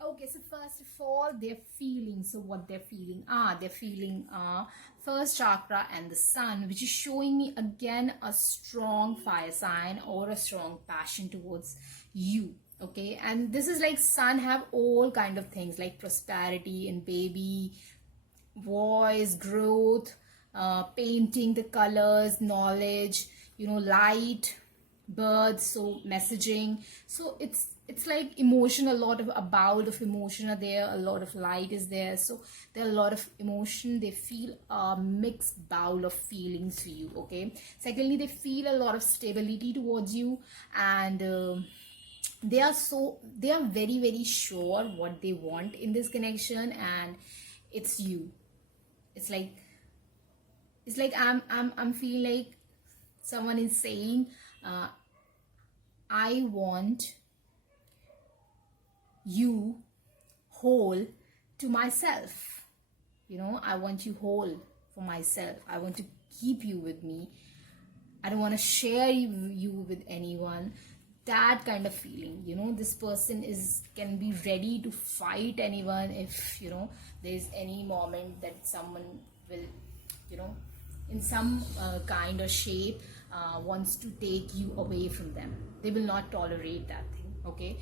Okay, so first of all, their feelings. So what they're feeling they're feeling first chakra and the sun, which is showing me again a strong fire sign or a strong passion towards you. Okay, and this is like sun have all kind of things like prosperity and baby, voice, growth, painting, the colors, knowledge, light, birds, so messaging. So it's like emotion, a lot of, a bowl of emotion are there, a lot of light is there. So there are a lot of emotion. They feel a mixed bowl of feelings for you. Okay, secondly, they feel a lot of stability towards you, and they are very, very sure what they want in this connection, and it's you. It's like I'm feeling like someone is saying, I want you whole to myself. I want you whole for myself. I want to keep you with me. I don't want to share you with anyone. That kind of feeling. This person can be ready to fight anyone if there's any moment that someone will in some kind or shape wants to take you away from them. They will not tolerate that thing. Okay,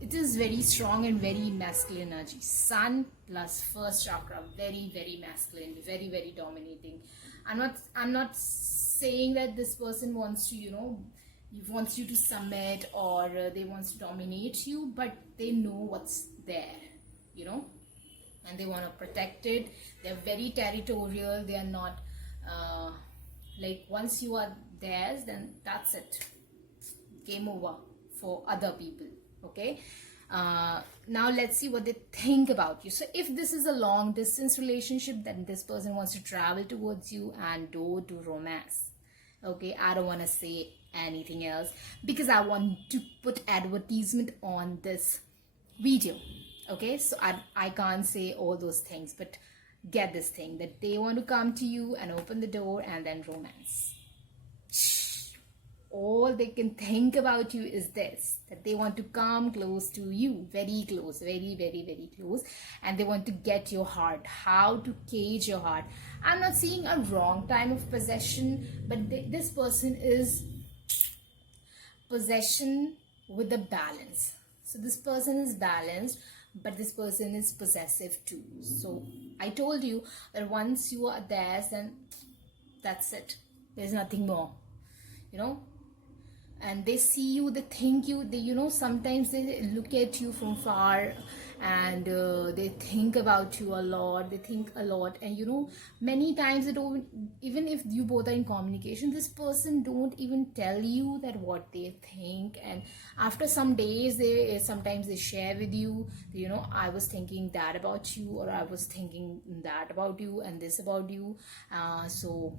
it is very strong and very masculine energy. Sun plus first chakra, very, very masculine, very, very dominating. I'm not saying that this person wants to wants you to submit, or they wants to dominate you, but they know what's there, and they want to protect it. They're very territorial. They are not like, once you are theirs, then that's it, game over for other people. Okay, now let's see what they think about you. So if this is a long distance relationship, then this person wants to travel towards you and go to romance. Okay, I don't want to say anything else because I want to put advertisement on this video. Okay, so I can't say all those things, but get this thing, that they want to come to you and open the door and then romance. All they can think about you is this, that they want to come close to you, very close, very, very, very close, and they want to get your heart. How to cage your heart? I'm not seeing a wrong time of possession, but this person is possession with the balance. So this person is balanced, but this person is possessive too. So I told you that once you are there, then that's it. There's nothing more, you know. And they see you, they think you, they, you know, sometimes they look at you from far, and they think about you a lot, they think a lot. And you know, many times they don't, even if you both are in communication, this person don't even tell you that what they think. And after some days, they sometimes they share with you, you know, I was thinking that about you, or I was thinking that about you, and this about you. So,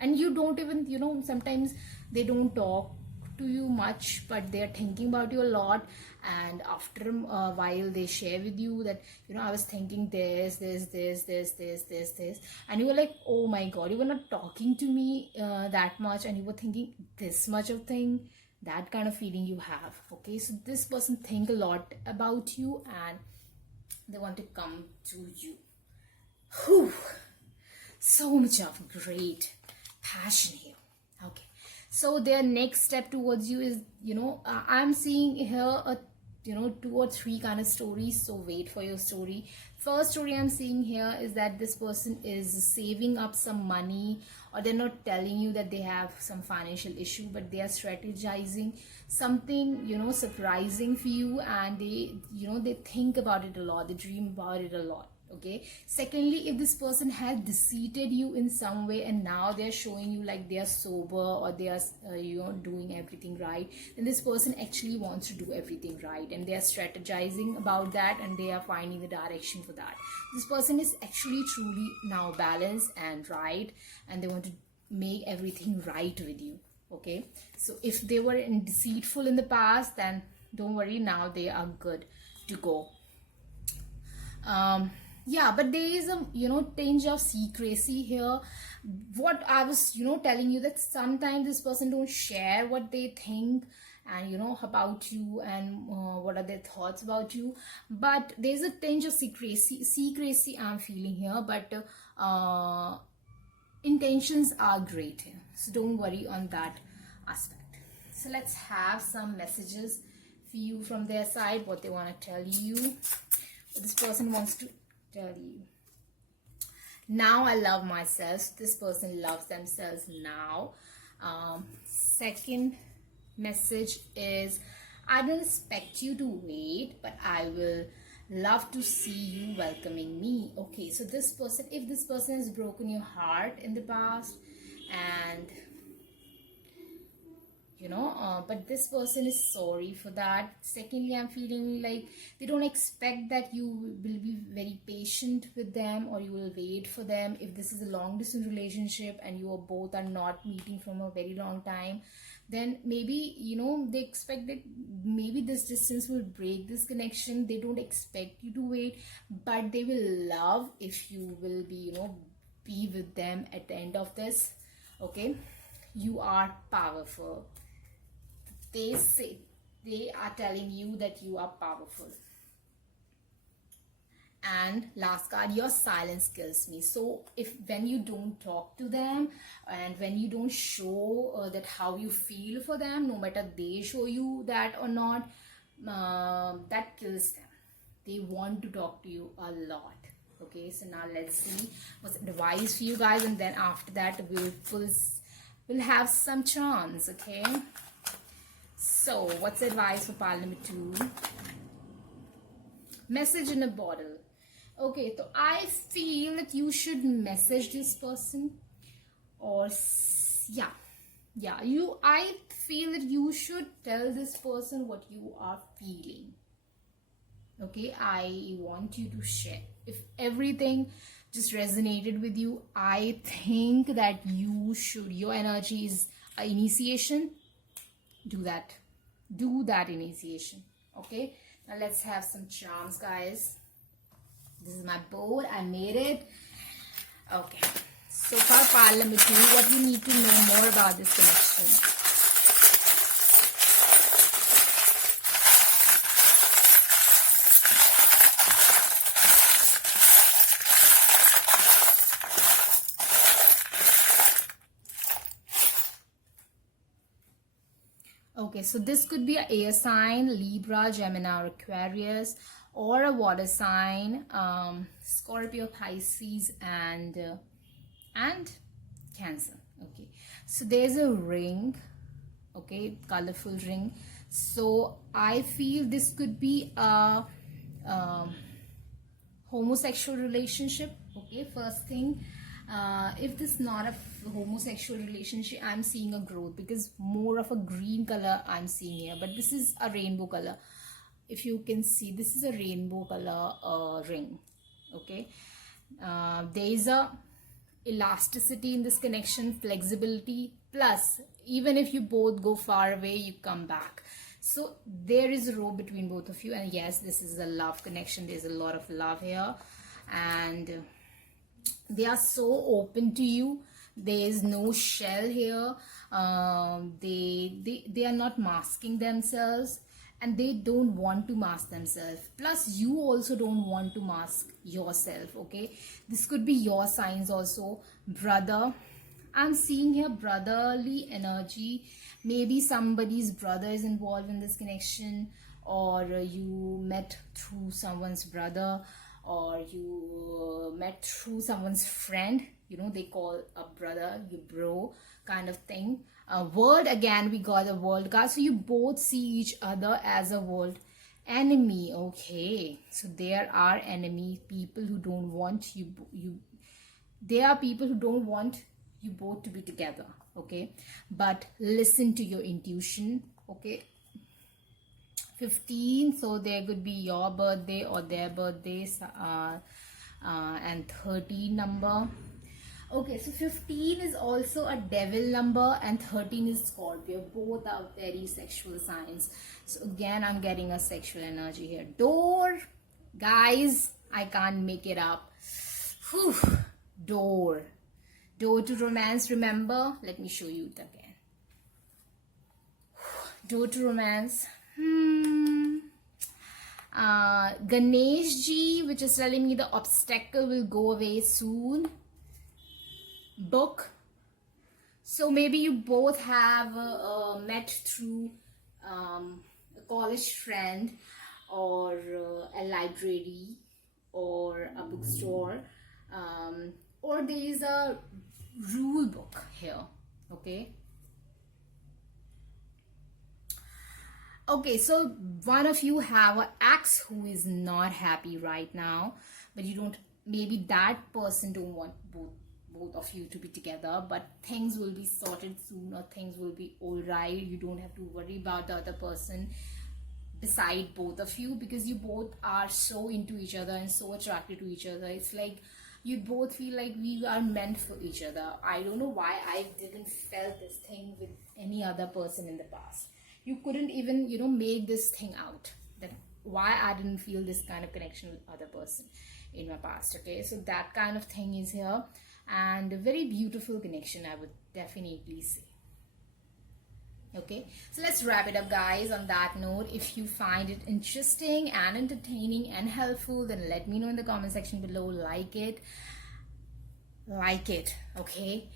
and you don't even, you know, sometimes they don't talk to you much, but they are thinking about you a lot. And after a while, they share with you that, you know, I was thinking this, and you were like, oh my god, you were not talking to me that much, and you were thinking this much of thing. That kind of feeling you have. Okay, so this person think a lot about you, and they want to come to you. Whew. So much of great passion here. Okay, so their next step towards you is, you know, I'm seeing here a, you know, 2 or 3 kind of stories. So wait for your story. First story I'm seeing here is that this person is saving up some money, or they're not telling you that they have some financial issue, but they are strategizing something, you know, surprising for you. And they, you know, they think about it a lot, they dream about it a lot. Okay, secondly, if this person has deceived you in some way, and now they're showing you like they are sober, or they are you know, doing everything right, then this person actually wants to do everything right, and they are strategizing about that, and they are finding the direction for that. This person is actually truly now balanced and right, and they want to make everything right with you. Okay, so if they were deceitful in the past, then don't worry, now they are good to go. Yeah, but there is a, you know, tinge of secrecy here. What I was, you know, telling you, that sometimes this person don't share what they think, and you know, about you, and what are their thoughts about you. But there's a tinge of secrecy I'm feeling here. But intentions are great here, so don't worry on that aspect. So let's have some messages for you from their side, what they want to tell you, what this person wants to tell you. Now I love myself. This person loves themselves now. Second message is, I don't expect you to wait, but I will love to see you welcoming me. Okay, so this person, if this person has broken your heart in the past, and you know, but this person is sorry for that. Secondly, I'm feeling like they don't expect that you will be very patient with them, or you will wait for them. If this is a long distance relationship and you are both are not meeting from a very long time, then maybe, you know, they expect that maybe this distance will break this connection. They don't expect you to wait, but they will love if you will be, you know, be with them at the end of this. Okay, you are powerful. They say, they are telling you that you are powerful. And last card, your silence kills me. So if when you don't talk to them, and when you don't show that how you feel for them, no matter they show you that or not, that kills them. They want to talk to you a lot. Okay, so now let's see what's advice for you guys, and then after that we'll have some chance. Okay, so what's advice for pile number 2? Message in a bottle. Okay, so I feel that you should message this person, or yeah, I feel that you should tell this person what you are feeling. Okay, I want you to share. If everything just resonated with you, I think that you should, your energy is an initiation. Do that initiation. Okay, now let's have some charms, guys. This is my board, I made it. Okay, so for pile number 2, what you need to know more about this connection. Okay, so this could be an air sign, Libra, Gemini, or Aquarius, or a water sign, Scorpio, Pisces, and Cancer. Okay, so there's a ring, okay, colorful ring. So I feel this could be a homosexual relationship. Okay, first thing, if this is not a homosexual relationship, I'm seeing a growth, because more of a green color I'm seeing here, but this is a rainbow color. If you can see, this is a rainbow color ring. Okay, there is a elasticity in this connection, flexibility, plus even if you both go far away, you come back. So there is a row between both of you, and yes, this is a love connection. There's a lot of love here, and they are so open to you. There is no shell here. They are not masking themselves, and they don't want to mask themselves. Plus you also don't want to mask yourself. Okay, this could be your signs also. Brother, I'm seeing here brotherly energy. Maybe somebody's brother is involved in this connection, or you met through someone's brother, or you met through someone's friend. You know, they call a brother your bro kind of thing. World, again we got a world card, so you both see each other as a world enemy. Okay, so there are enemy people who don't want you. There are people who don't want you both to be together. Okay, but listen to your intuition. Okay, 15, so there could be your birthday or their birthdays, and 13 number. Okay, so 15 is also a devil number, and 13 is Scorpio. Both are very sexual signs. So again, I'm getting a sexual energy here. Door, guys, I can't make it up. Whew. Door to romance. Remember, let me show you it again. Door to romance. Ganesh ji, which is telling me the obstacle will go away soon. Book. So maybe you both have met through a college friend, or a library, or a bookstore, or there is a rule book here. Okay. Okay, so one of you have an ex who is not happy right now, but you don't, maybe that person don't want both of you to be together, but things will be sorted soon, or things will be all right. You don't have to worry about the other person beside both of you, because you both are so into each other and so attracted to each other. It's like you both feel like we are meant for each other. I don't know why I didn't felt this thing with any other person in the past. You couldn't even, you know, make this thing out, that why I didn't feel this kind of connection with other person in my past. Okay, so that kind of thing is here, and a very beautiful connection, I would definitely say. Okay, so let's wrap it up, guys. On that note, if you find it interesting and entertaining and helpful, then let me know in the comment section below. Like it, okay,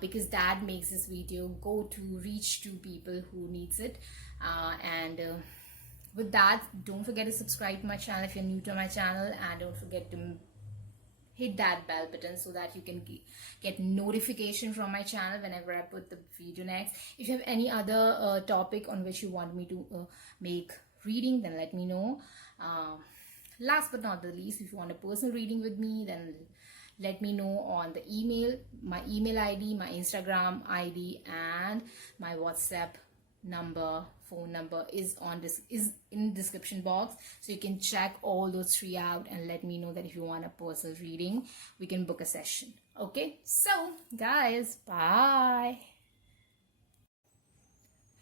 because that makes this video go to reach to people who needs it. And with that, don't forget to subscribe to my channel if you're new to my channel, and don't forget to hit that bell button so that you can get notification from my channel whenever I put the video next. If you have any other topic on which you want me to make reading, then let me know. Last but not the least, if you want a personal reading with me, then let me know on the email, my email ID, my Instagram ID, and my WhatsApp number, phone number is in description box, so you can check all those 3 out and let me know that if you want a personal reading, we can book a session. Okay, so guys, bye.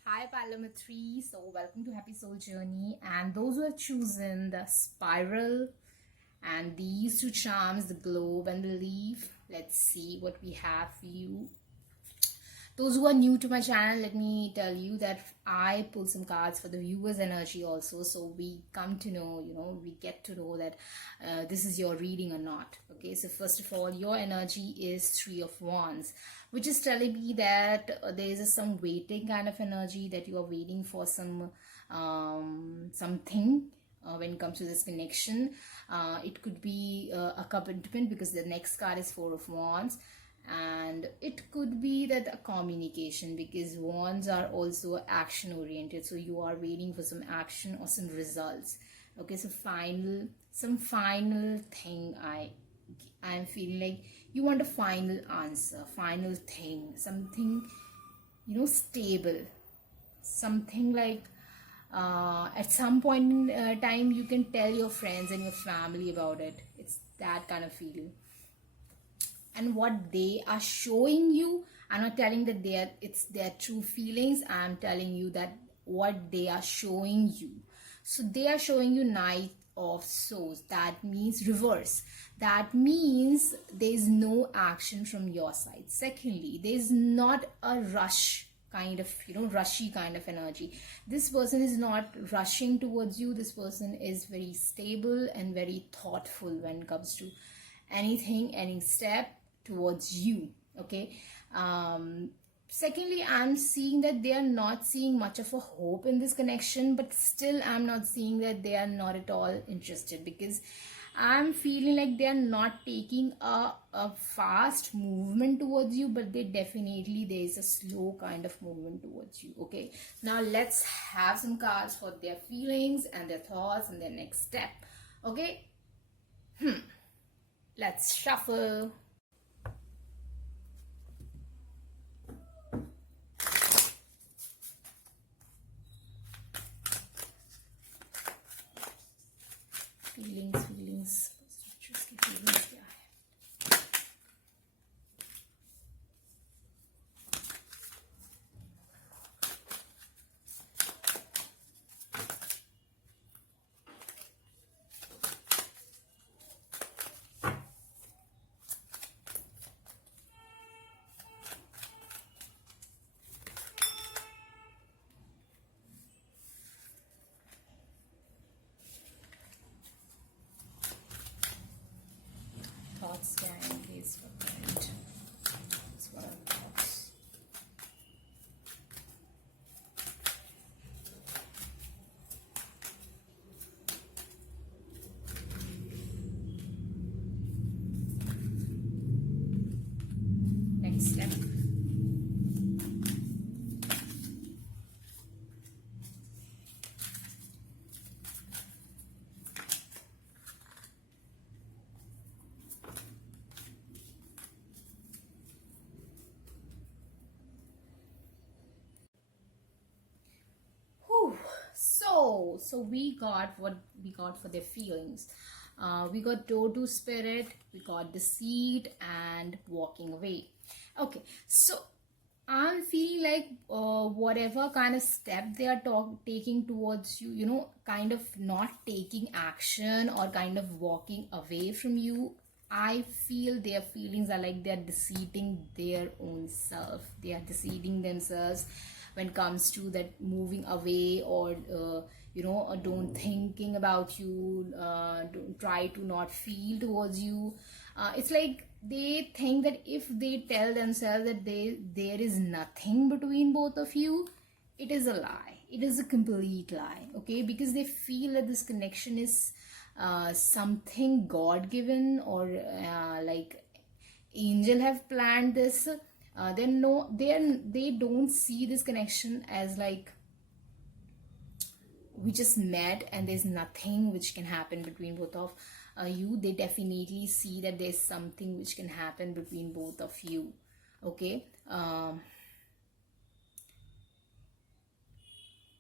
Hi Paloma 3, so welcome to Happy Soul Journey, and those who have chosen the spiral and these 2 charms, the globe and the leaf, let's see what we have for you. Those who are new to my channel, let me tell you that I pull some cards for the viewers energy also, so we come to know, we get to know that this is your reading or not. Okay, so first of all, your energy is Three of Wands, which is telling me that there is some waiting kind of energy, that you are waiting for something when it comes to this connection. It could be a commitment, because the next card is Four of Wands, and it could be that a communication, because wands are also action oriented, so you are waiting for some action or some results. Okay, so some final thing. I'm feeling like you want a final answer, final thing, something stable, something like at some point in time you can tell your friends and your family about it. It's that kind of feeling. And what they are showing you, I'm not telling that it's their true feelings, I'm telling you that what they are showing you. So they are showing you Knight of Swords. That means reverse. That means there's no action from your side. Secondly, there's not a rush kind of, rushy kind of energy. This person is not rushing towards you. This person is very stable and very thoughtful when it comes to anything, any step towards you. Okay. Secondly, I'm seeing that they are not seeing much of a hope in this connection, but still I'm not seeing that they are not at all interested, because I'm feeling like they are not taking a fast movement towards you, but there is a slow kind of movement towards you. Okay, now let's have some cards for their feelings and their thoughts and their next step. Okay, let's shuffle. Feelings. क्या है? Thoughts क्या आएंगे इस वक्त? What are the thoughts? Next step. So we got what we got for their feelings. We got door to spirit, we got deceit, and walking away. Okay, so I'm feeling like whatever kind of step they are taking towards you, kind of not taking action or kind of walking away from you. I feel their feelings are like they're deceiving their own self. They are deceiving themselves when it comes to that moving away, or or don't thinking about you, don't try to not feel towards you. It's like they think that if they tell themselves that there is nothing between both of you, it is a lie. It is a complete lie. Okay, because they feel that this connection is something God-given, or like angel have planned this. They don't see this connection as like we just met and there's nothing which can happen between both of you. They definitely see that there's something which can happen between both of you. Okay.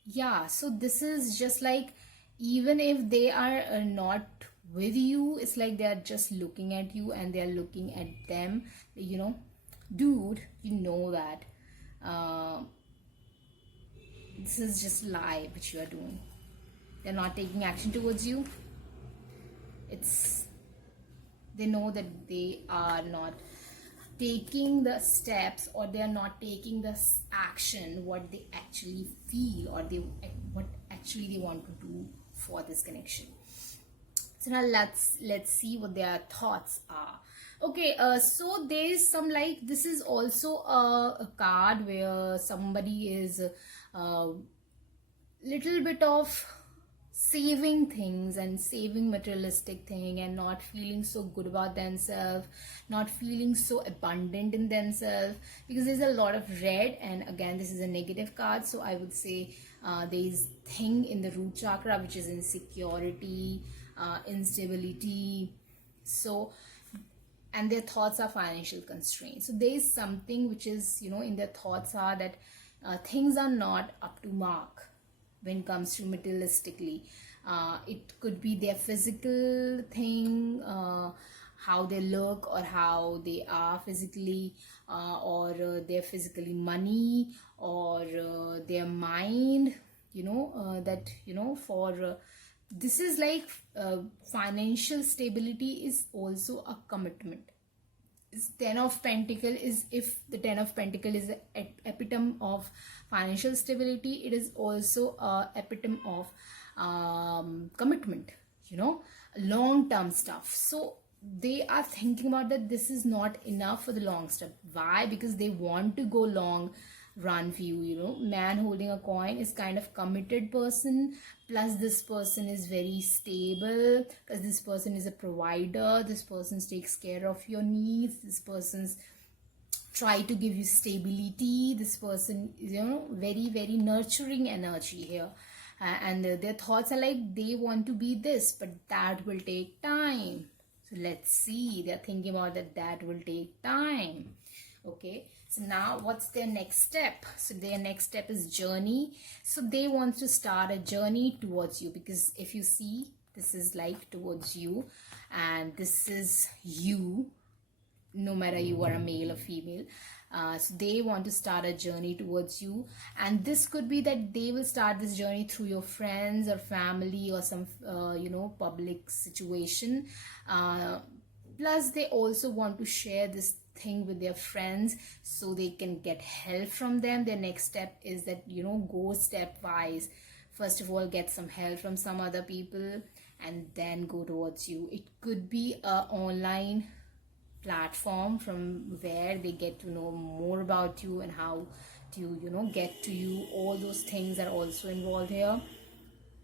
Yeah, so this is just like, even if they are not with you, it's like they are just looking at you and they are looking at them. Dude, that this is just lie which you are doing. They're not taking action towards you. They know that they are not taking the steps, or they are not taking the action what they actually feel, or what actually they want to do for this connection. So now let's see what their thoughts are. Okay, so there's some, like, this is also a card where somebody is little bit of saving things and saving materialistic thing, and not feeling so good about themselves, not feeling so abundant in themselves, because there's a lot of red, and again this is a negative card. So I would say there's thing in the root chakra which is insecurity, instability. So, and their thoughts are financial constraints. So there is something which is, in their thoughts are that things are not up to mark when it comes to materialistically. It could be their physical thing, how they look or how they are physically, or their physically money, or their mind, for this is like financial stability is also a commitment. Ten of Pentacle is, if the Ten of Pentacle is the epitome of financial stability, it is also a epitome of commitment, long-term stuff. So they are thinking about that this is not enough for the long step. Why? Because they want to go long run view. Man holding a coin is kind of committed person, plus this person is very stable, because this person is a provider, this person takes care of your needs, this person's try to give you stability, this person is very, very nurturing energy here. And their thoughts are like they want to be this, but that will take time. So let's see, they're thinking about that will take time. Okay, so now what's their next step? So their next step is journey. So they want to start a journey towards you, because if you see, this is like towards you, and this is you, no matter you are a male or female. So they want to start a journey towards you, and this could be that they will start this journey through your friends or family or some public situation. Plus they also want to share this thing with their friends so they can get help from them. Their next step is that go stepwise. First of all, get some help from some other people and then go towards you. It could be a online platform from where they get to know more about you and how to get to you. All those things are also involved here.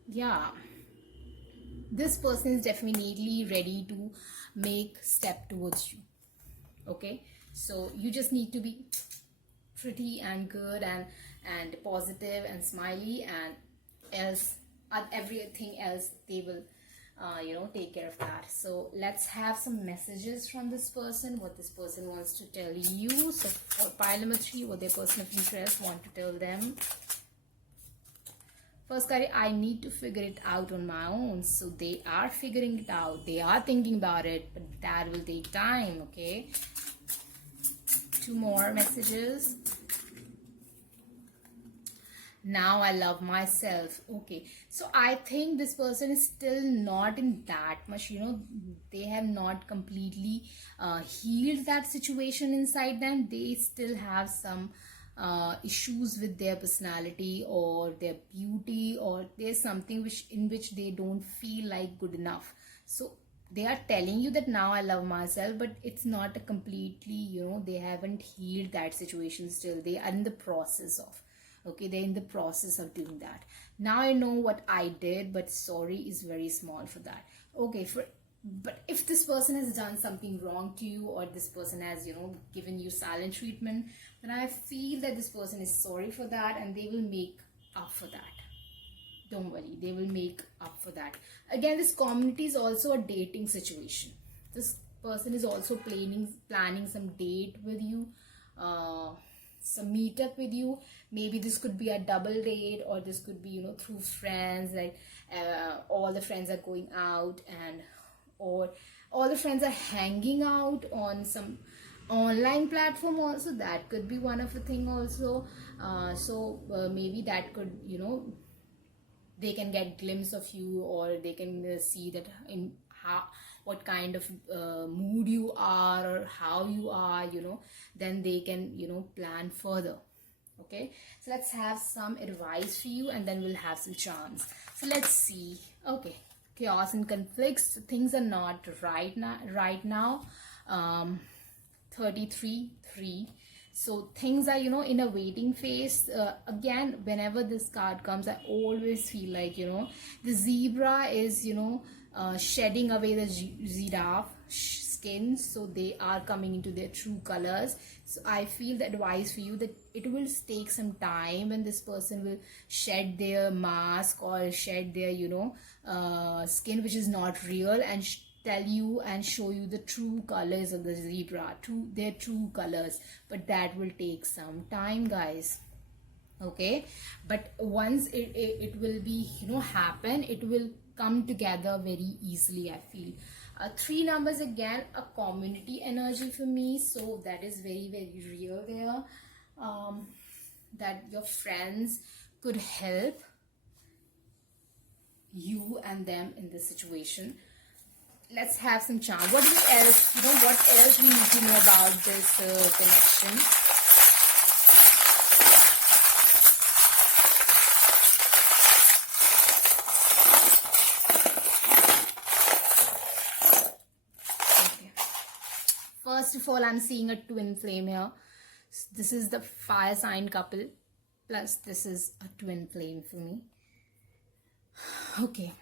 Yeah, this person is definitely ready to make step towards you. Okay, so you just need to be pretty and good and positive and smiley, and else everything else they will take care of that. So let's have some messages from this person, what this person wants to tell you. So for pile number 3, what their person of interest want to tell them. First card, I need to figure it out on my own. So they are figuring it out, they are thinking about it, but that will take time. Okay, 2 more messages. Now I love myself. Okay, so I think this person is still not in that much, they have not completely healed that situation inside them. They still have some issues with their personality or their beauty, or there's something in which they don't feel like good enough. So they are telling you that now I love myself, but it's not a completely, they haven't healed that situation still. They are in the process of. Okay, they're in the process of doing that. Now I know what I did, but sorry is very small for that. Okay, but if this person has done something wrong to you, or this person has, given you silent treatment, then I feel that this person is sorry for that, and they will make up for that. Don't worry, they will make up for that. Again, this community is also a dating situation. This person is also planning some date with you, some meetup with you. Maybe this could be a double date, or this could be through friends, like all the friends are going out, or all the friends are hanging out on some online platform also. That could be one of the thing also. Maybe that could they can get glimpse of you, or they can see that in what kind of mood you are or how you are, you know, then they can, you know, plan further. Okay, so let's have some advice for you, and then we'll have some charms. So let's see. Okay, chaos and conflicts, things are not right now. 33-3. So things are, you know, in a waiting phase. Again, whenever this card comes, I always feel like, you know, the zebra is, you know, shedding away the giraffe skin, so they are coming into their true colors. So I feel the advice for you that it will take some time when this person will shed their mask or shed their, you know, skin which is not real, and tell you and show you the true colors of the zebra, their true colors. But that will take some time, guys. Okay, but once it will be, you know, happen, it will come together very easily, I feel. 3 numbers, again a community energy for me, so that is very, very real there. That your friends could help you and them in this situation. Let's have some charm. What else, you know, what else we need to know about this connection? Okay. First of all, I'm seeing a twin flame here. This is the fire sign couple, plus this is a twin flame for me. Okay.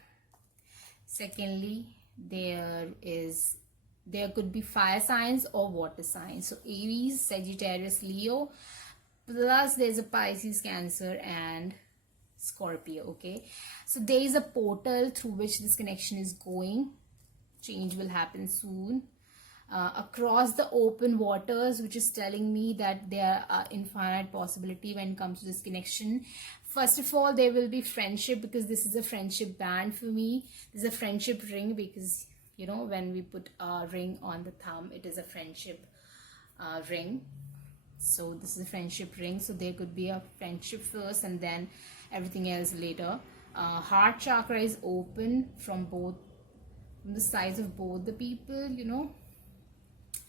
Secondly, there could be fire signs or water signs. So Aries, Sagittarius, Leo, plus there's a Pisces, Cancer, and Scorpio. Okay, so there is a portal through which this connection is going. Change will happen soon. Across the open waters, which is telling me that there are infinite possibility when it comes to this connection. First of all, there will be friendship, because this is a friendship band for me. This is a friendship ring, because, you know, when we put a ring on the thumb, it is a friendship ring. So this is a friendship ring. So there could be a friendship first and then everything else later. Heart chakra is open from the sides of both the people, you know.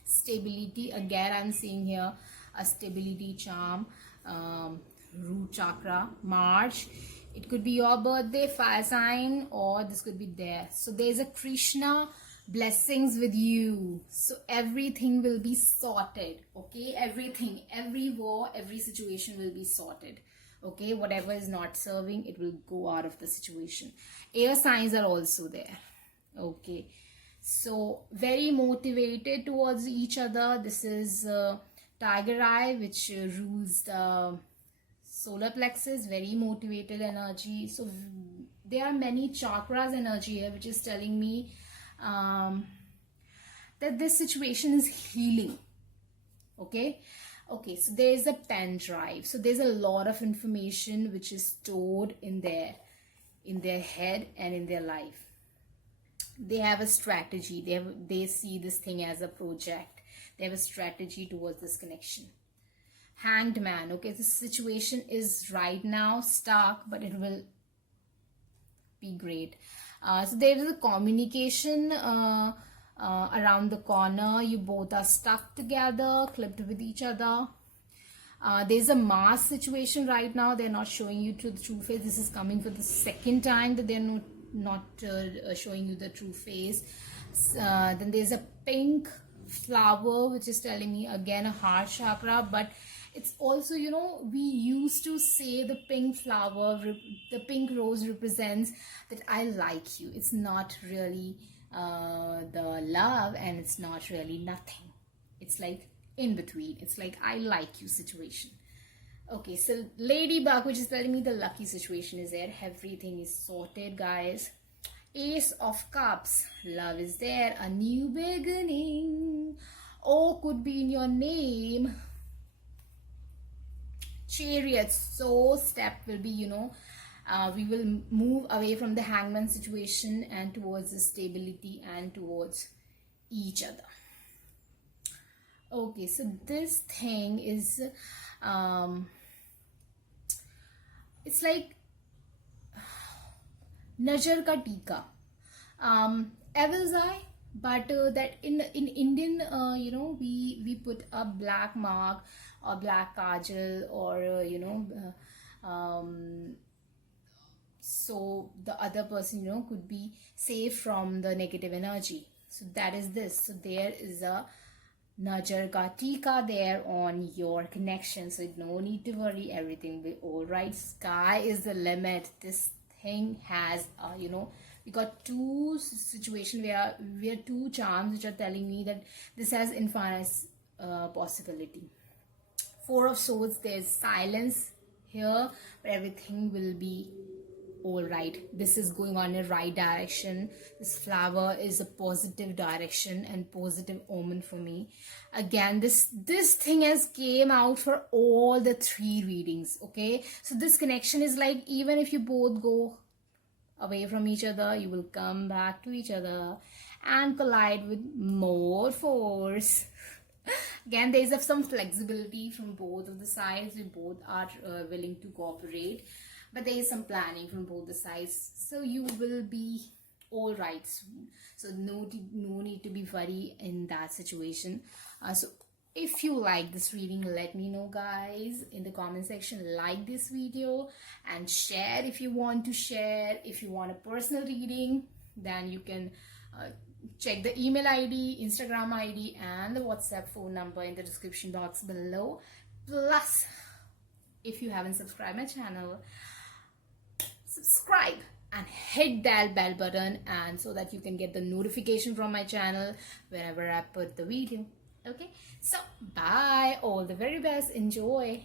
Stability, again I'm seeing here a stability charm. Root chakra, March, it could be your birthday, fire sign, or this could be there. So there's a Krishna blessings with you, so everything will be sorted. Okay, everything, every war, every situation will be sorted. Okay, whatever is not serving, it will go out of the situation. Air signs are also there. Okay, so very motivated towards each other. This is Tiger Eye, which rules the solar plexus, very motivated energy. So there are many chakras energy here, which is telling me that this situation is healing. Okay, so there is a pen drive. So there's a lot of information which is stored in their head and in their life. They have a strategy. They see this thing as a project. They have a strategy towards this connection. Hanged Man. Okay, the situation is right now stuck, but it will be great. So there is a communication around the corner. You both are stuck together, clipped with each other. There's a mask situation right now. They're not showing you to the true face. This is coming for the second time that they're not showing you the true face. Then there's a pink flower, which is telling me again a heart chakra, but it's also, you know, we used to say the pink flower, the pink rose represents that I like you. It's not really the love, and it's not really nothing. It's like in between. It's like I like you situation. Okay, so Ladybug, which is telling me the lucky situation is there. Everything is sorted, guys. Ace of Cups, love is there, a new beginning. O could be in your name. Chariot, so step will be, you know, we will move away from the Hangman situation and towards the stability and towards each other. Okay, so this thing is it's like Najar ka tika. evil's eye, but that in Indian, we put a black mark or black kajal, or so the other person could be safe from the negative energy. So that is this. So there is a Najar ka tika there on your connection, so no need to worry, everything will be all right. Sky is the limit. This thing has we got two situation where two charms which are telling me that this has infinite possibility. Four of Swords, there's silence here, but everything will be all right. This is going on in the right direction. This flower is a positive direction and positive omen for me. Again, this thing has came out for all the three readings. Okay, so this connection is like, even if you both go away from each other, you will come back to each other and collide with more force. Again, there is some flexibility from both of the sides. We both are willing to cooperate, but there is some planning from both the sides, so you will be all right soon. So no need to be worried in that situation. So if you like this reading, let me know, guys, in the comment section. Like this video and share if you want to share. If you want a personal reading, then you can check the email ID, Instagram ID, and the WhatsApp phone number in the description box below. Plus, if you haven't subscribed my channel, subscribe and hit that bell button, and so that you can get the notification from my channel whenever I put the video. Okay, so bye, all the very best, enjoy.